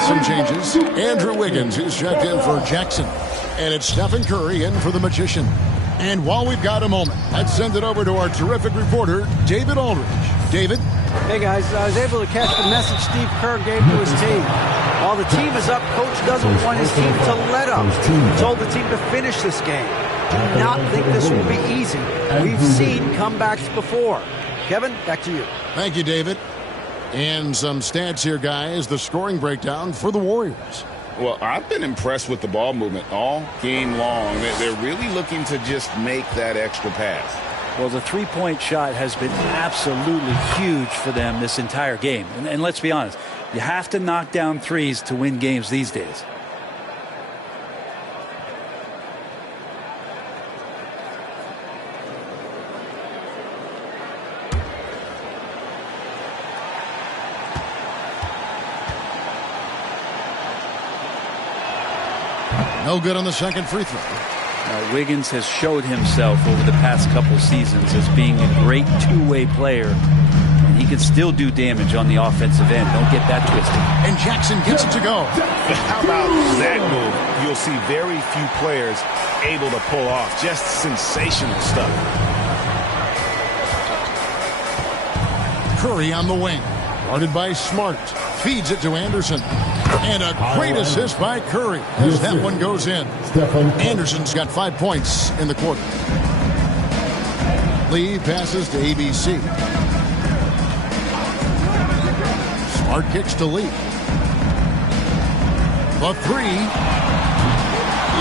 Some changes. Andrew Wiggins, who's checked in for Jackson. And it's Stephen Curry in for the Magician. And while we've got a moment, let's send it over to our terrific reporter, David Aldridge. David? Hey, guys. I was able to catch the message Steve Kerr gave to his team. While the team is up, Coach doesn't want his team to let up. He told the team to finish this game. Do not think this will be easy. We've seen comebacks before. Kevin, back to you. Thank you, David. And some stats here, guys. The scoring breakdown for the Warriors. Well, I've been impressed with the ball movement all game long. They're really looking to just make that extra pass. Well, the three-point shot has been absolutely huge for them this entire game. And let's be honest, you have to knock down threes to win games these days. No good on the second free throw. Now, Wiggins has showed himself over the past couple seasons as being a great two-way player. And he can still do damage on the offensive end. Don't get that twisted. And Jackson gets it to go. How about that move? You'll see very few players able to pull off just sensational stuff. Curry on the wing. Guarded by Smart. Feeds it to Anderson. And a great assist by Curry as that one goes in. Anderson's got 5 points in the quarter. Lee passes to ABC. Smart kicks to Lee. The three.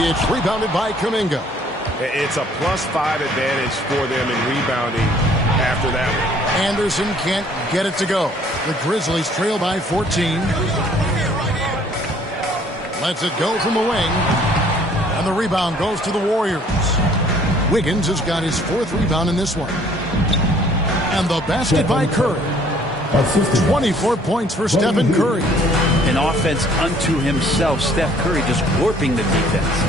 It's rebounded by Kuminga. It's a +5 advantage for them in rebounding after that one. Anderson can't get it to go. The Grizzlies trail by 14. Lets it go from the wing. And the rebound goes to the Warriors. Wiggins has got his 4th rebound in this one. And the basket by Curry. 24 points for Stephen Curry. An offense unto himself. Steph Curry just warping the defense.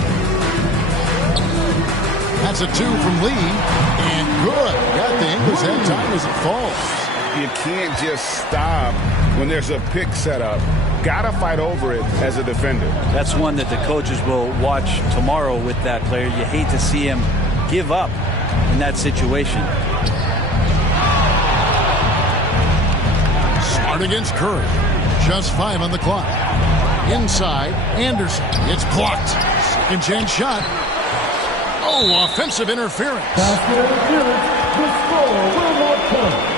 That's a 2 from Lee. And good. Got the English that time as it falls. You can't just stop when there's a pick set up. Gotta fight over it as a defender. That's one that the coaches will watch tomorrow with that player. You hate to see him give up in that situation. Smart against Curry. Just 5 on the clock. Inside, Anderson. It's blocked. Second chance shot. Oh, offensive interference. Basket interference. The score will not count.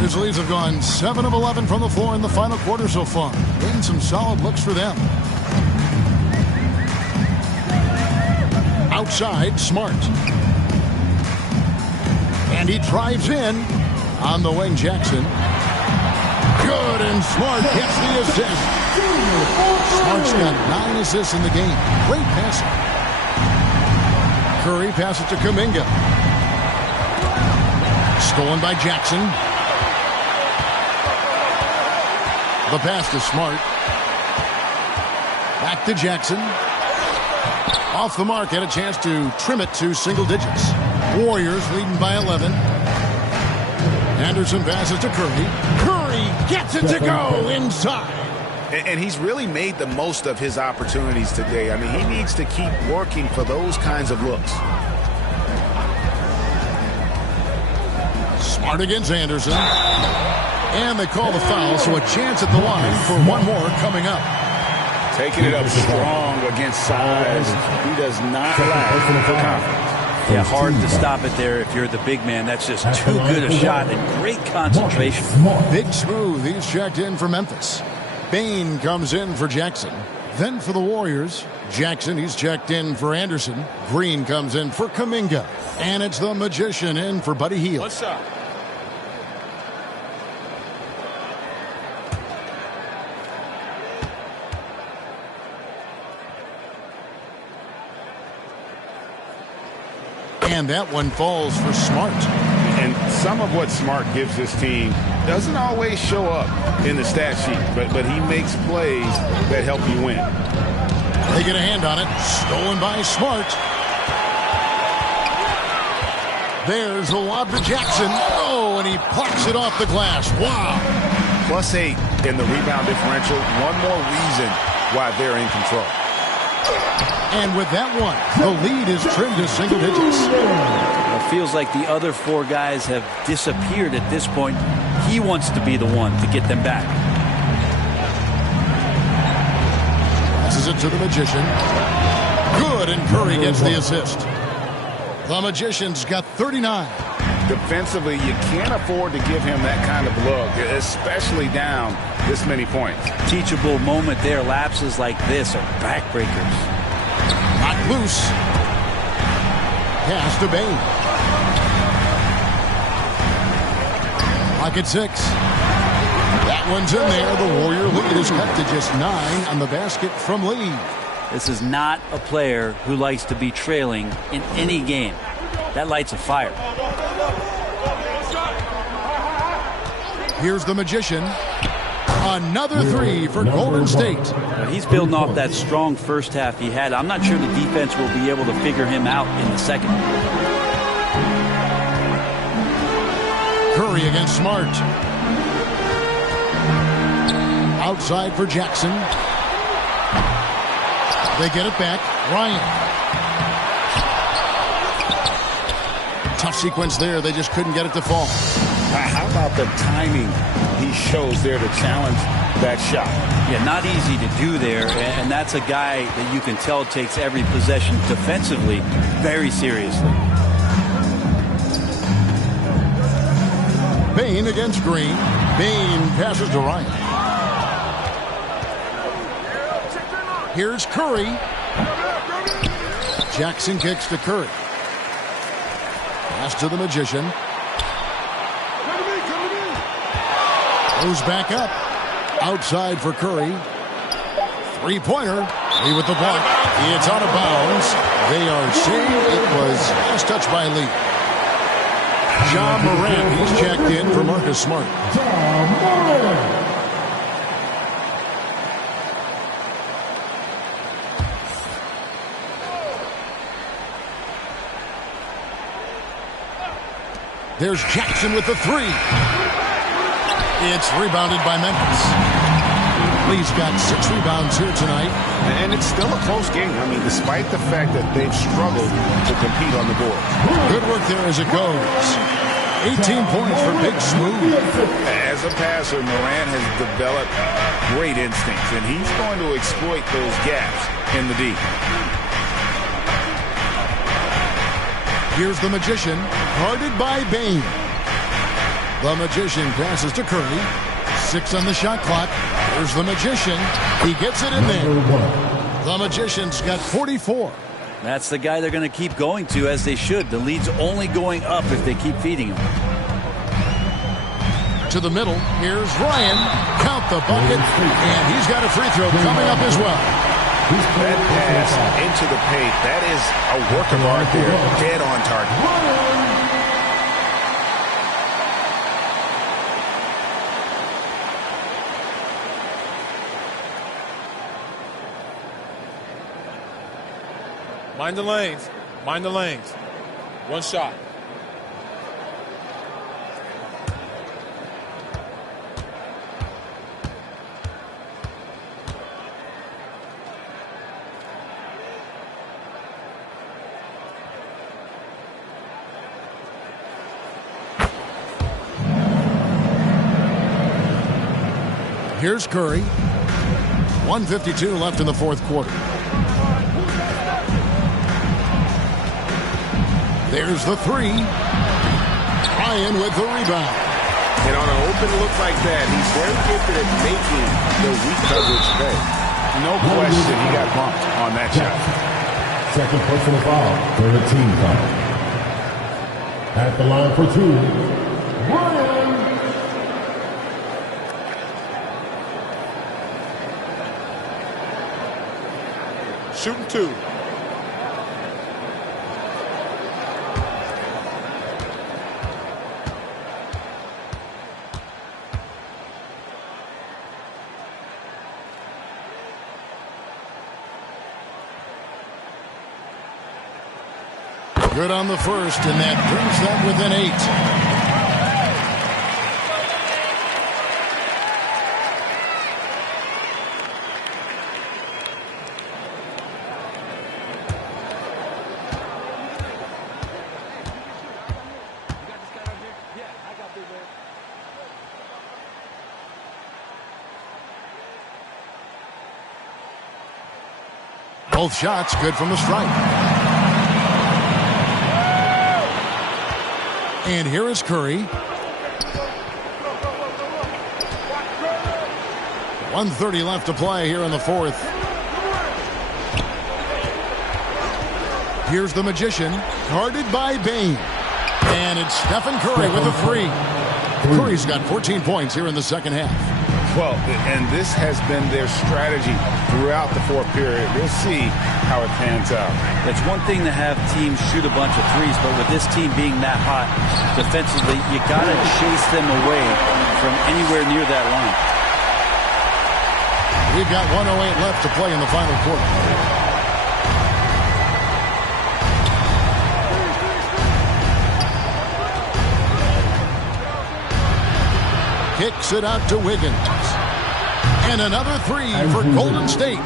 Grizzlies have gone 7 of 11 from the floor in the final quarter so far. Getting some solid looks for them. Outside, Smart. And he drives in. On the wing, Jackson. Good, and Smart gets the assist. Smart's got 9 assists in the game. Great passing. Curry passes to Kuminga. Stolen by Jackson. The pass to Smart. Back to Jackson. Off the mark, had a chance to trim it to single digits. Warriors leading by 11. Anderson passes to Curry. Curry gets it to go inside. And he's really made the most of his opportunities today. I mean, he needs to keep working for those kinds of looks. Smart against Anderson. And they call the foul, so a chance at the line for one more coming up. Taking it up strong against size. He does not lack for confidence. Yeah, hard to stop it there if you're the big man. That's just too good a shot and great concentration. Big Smooth, he's checked in for Memphis. Bain comes in for Jackson. Then for the Warriors, Jackson, he's checked in for Anderson. Green comes in for Kuminga. And it's the Magician in for Buddy Hield. One shot. And that one falls for Smart. And some of what Smart gives this team doesn't always show up in the stat sheet, but he makes plays that help you win. They get a hand on it. Stolen by Smart. There's the lob to Jackson. Oh, and he plucks it off the glass. Wow. +8 in the rebound differential. One more reason why they're in control. And with that one, the lead is trimmed to single digits. It feels like the other 4 guys have disappeared at this point. He wants to be the one to get them back. Passes it to the Magician. Good, and Curry gets the assist. The Magician's got 39. Defensively, you can't afford to give him that kind of look, especially down this many points. Teachable moment there. Lapses like this are backbreakers. Knocked loose. Pass to Bane. Pocket 6. That one's in there. The Warrior lead is cut to just 9 on the basket from Lee. This is not a player who likes to be trailing in any game. That lights a fire. Here's the Magician. Another 3 for Golden State. He's building off that strong first half he had. I'm not sure the defense will be able to figure him out in the second. Curry against Smart. Outside for Jackson. They get it back. Ryan. Tough sequence there. They just couldn't get it to fall. How about the timing he shows there to challenge that shot? Yeah, not easy to do there. And that's a guy that you can tell takes every possession defensively very seriously. Bane against Green. Bane passes to Ryan. Here's Curry. Jackson kicks to Curry. Pass to the Magician. Goes back up. Outside for Curry. Three-pointer. Lee with the block. It's out of bounds. They are saying it was last touch by Lee. John Moran, he's checked in for Marcus Smart. There's Jackson with the 3. It's rebounded by Memphis. Lee's got 6 rebounds here tonight. And it's still a close game. I mean, despite the fact that they've struggled to compete on the board. Good work there as it goes. 18 points for Big Smooth. As a passer, Moran has developed great instincts, and he's going to exploit those gaps in the D. Here's the Magician, guarded by Bane. The Magician passes to Curry. 6 on the shot clock. Here's the Magician. He gets it in there. The Magician's got 44. That's the guy they're going to keep going to, as they should. The lead's only going up if they keep feeding him. To the middle. Here's Ryan. Count the bucket. And he's got a free throw coming up as well. That pass into the paint, that is a work of art there. Dead on target. Mind the lanes. Mind the lanes. One shot. Here's Curry. 1:52 left in the fourth quarter. There's the 3. Ryan with the rebound. And on an open look like that, he's very gifted at making the weak coverage pay. No question he got bumped on that shot. Second personal foul for the team foul. At the line for 2, Ryan. Shooting 2. Good on the first, and that brings them within 8. Both shots good from the stripe. And here is Curry. 1:30 left to play here in the fourth. Here's the Magician, guarded by Bane. And it's Stephen Curry with a three. Curry's got 14 points here in the second half. Well, and this has been their strategy throughout the fourth period. We'll see how it pans out. It's one thing to have teams shoot a bunch of threes, but with this team being that hot defensively, you got to chase them away from anywhere near that line. We've got 1:08 left to play in the final quarter. Kicks it out to Wiggins. And another three for Golden State.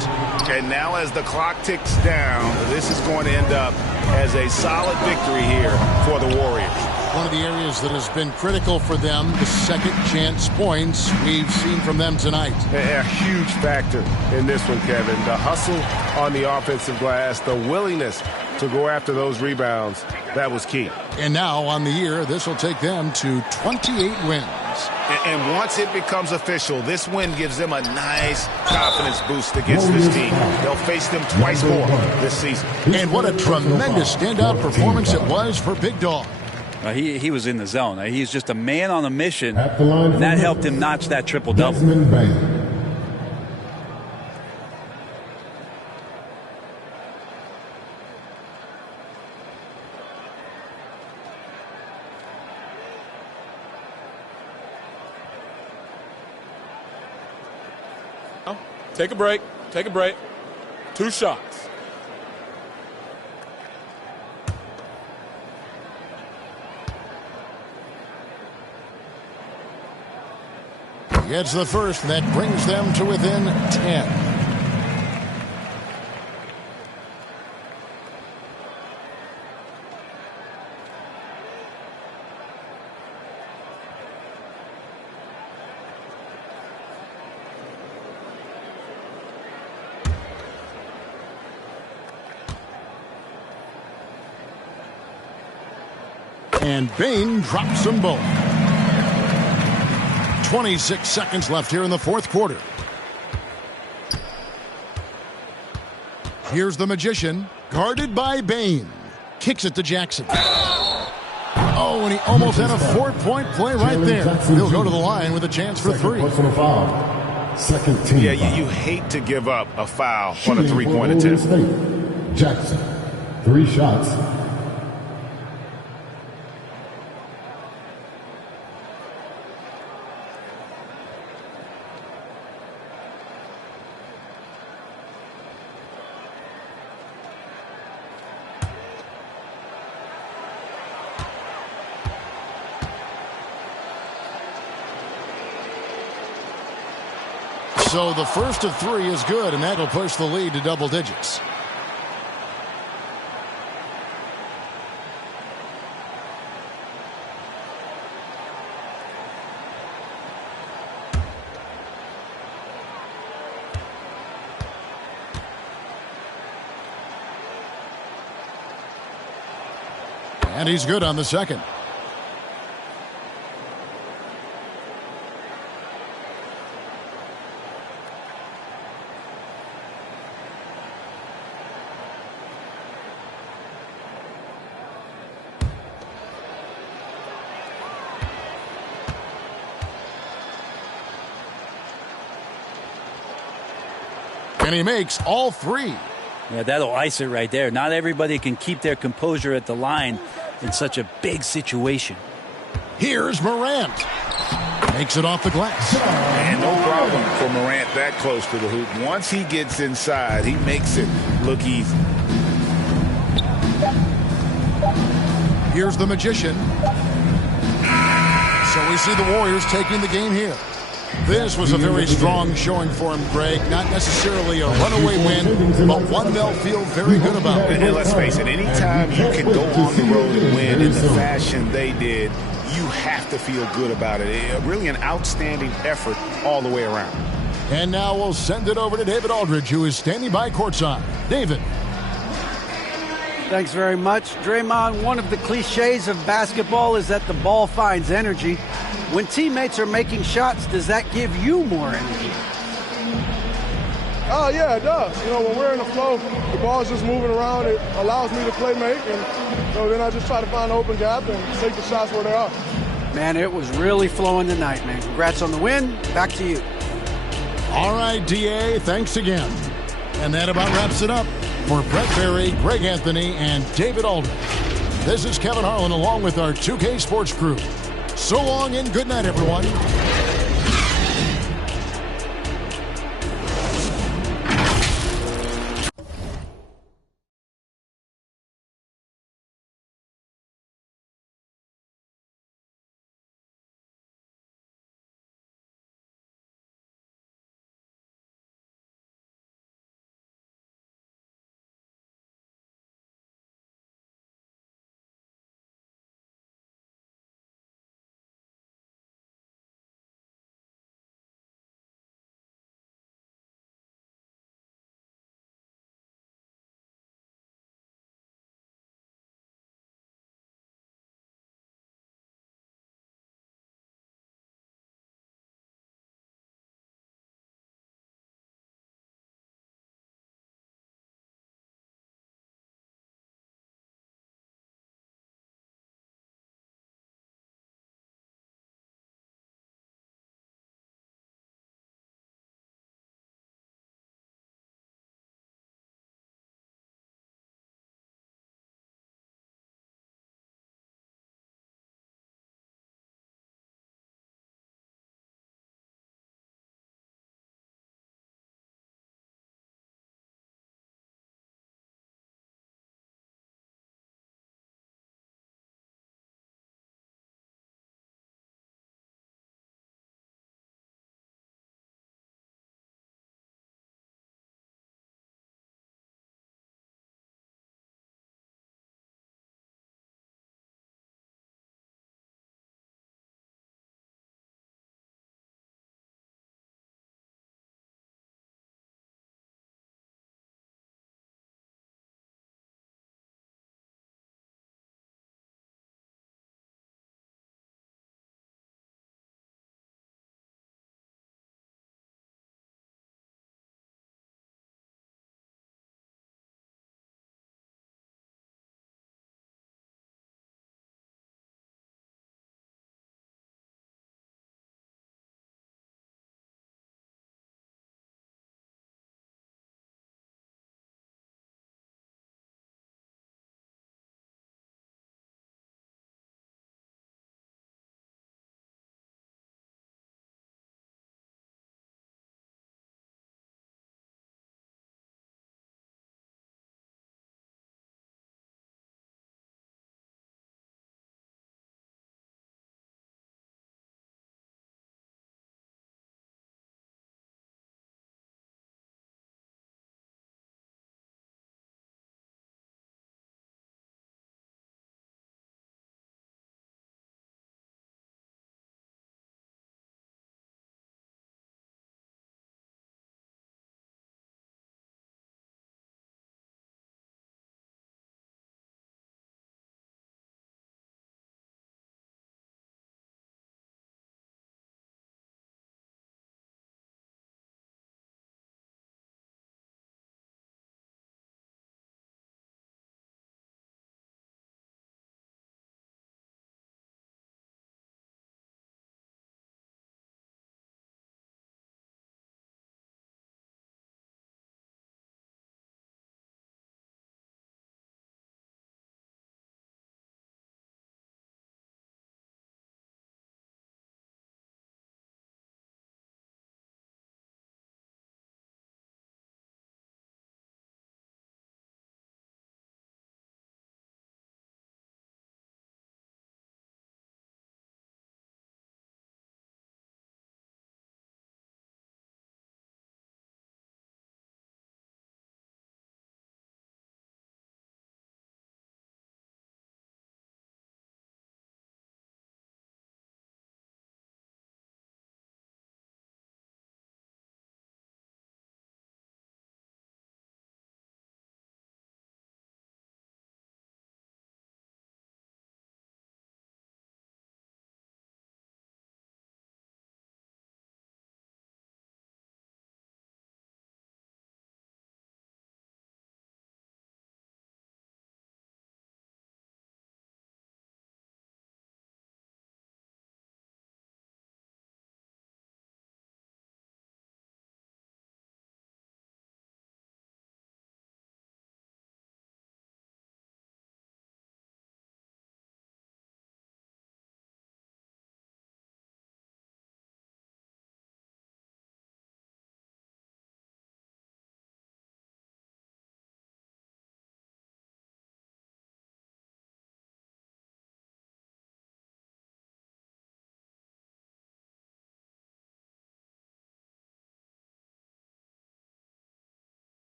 And now as the clock ticks down, this is going to end up as a solid victory here for the Warriors. One of the areas that has been critical for them, the second chance points we've seen from them tonight. A huge factor in this one, Kevin. The hustle on the offensive glass, the willingness to go after those rebounds, that was key. And now on the year, this will take them to 28 wins. And once it becomes official, this win gives them a nice confidence boost against this team. They'll face them twice more this season. And what a tremendous standout performance it was for Big Dog. He was in the zone. He's just a man on a mission, and that helped him notch that triple-double. Take a break. Take a break. 2 shots. Gets the first, and that brings them to within 10. And Bane drops them both. 26 seconds left here in the fourth quarter. Here's the Magician, guarded by Bane. Kicks it to Jackson. Oh, and he almost had a 4-point play right there. He'll go to the line with a chance for three. Second team. Yeah, you hate to give up a foul on a three-point attempt. Jackson, 3 shots. So the first of 3 is good, and that'll push the lead to double digits. And he's good on the second. And he makes all 3. Yeah, that'll ice it right there. Not everybody can keep their composure at the line in such a big situation. Here's Morant. Makes it off the glass. And no problem for Morant that close to the hoop. Once he gets inside, he makes it look easy. Here's the Magician. So we see the Warriors taking the game here. This was a very strong showing for him, Greg. Not necessarily a runaway win, but one they'll feel very good about. And let's face it, anytime you can go on the road and win in the fashion they did, you have to feel good about it. Really an outstanding effort all the way around. And now we'll send it over to David Aldridge, who is standing by courtside. David. Thanks very much. Draymond, one of the cliches of basketball is that the ball finds energy. When teammates are making shots, does that give you more energy? Oh, yeah, it does. When we're in the flow, the ball's just moving around. It allows me to play make, and then I just try to find an open gap and take the shots where they are. Man, it was really flowing tonight, man. Congrats on the win. Back to you. All right, DA, thanks again. And that about wraps it up for Brent Barry, Greg Anthony, and David Aldridge. This is Kevin Harlan along with our 2K Sports crew. So long and good night, everyone.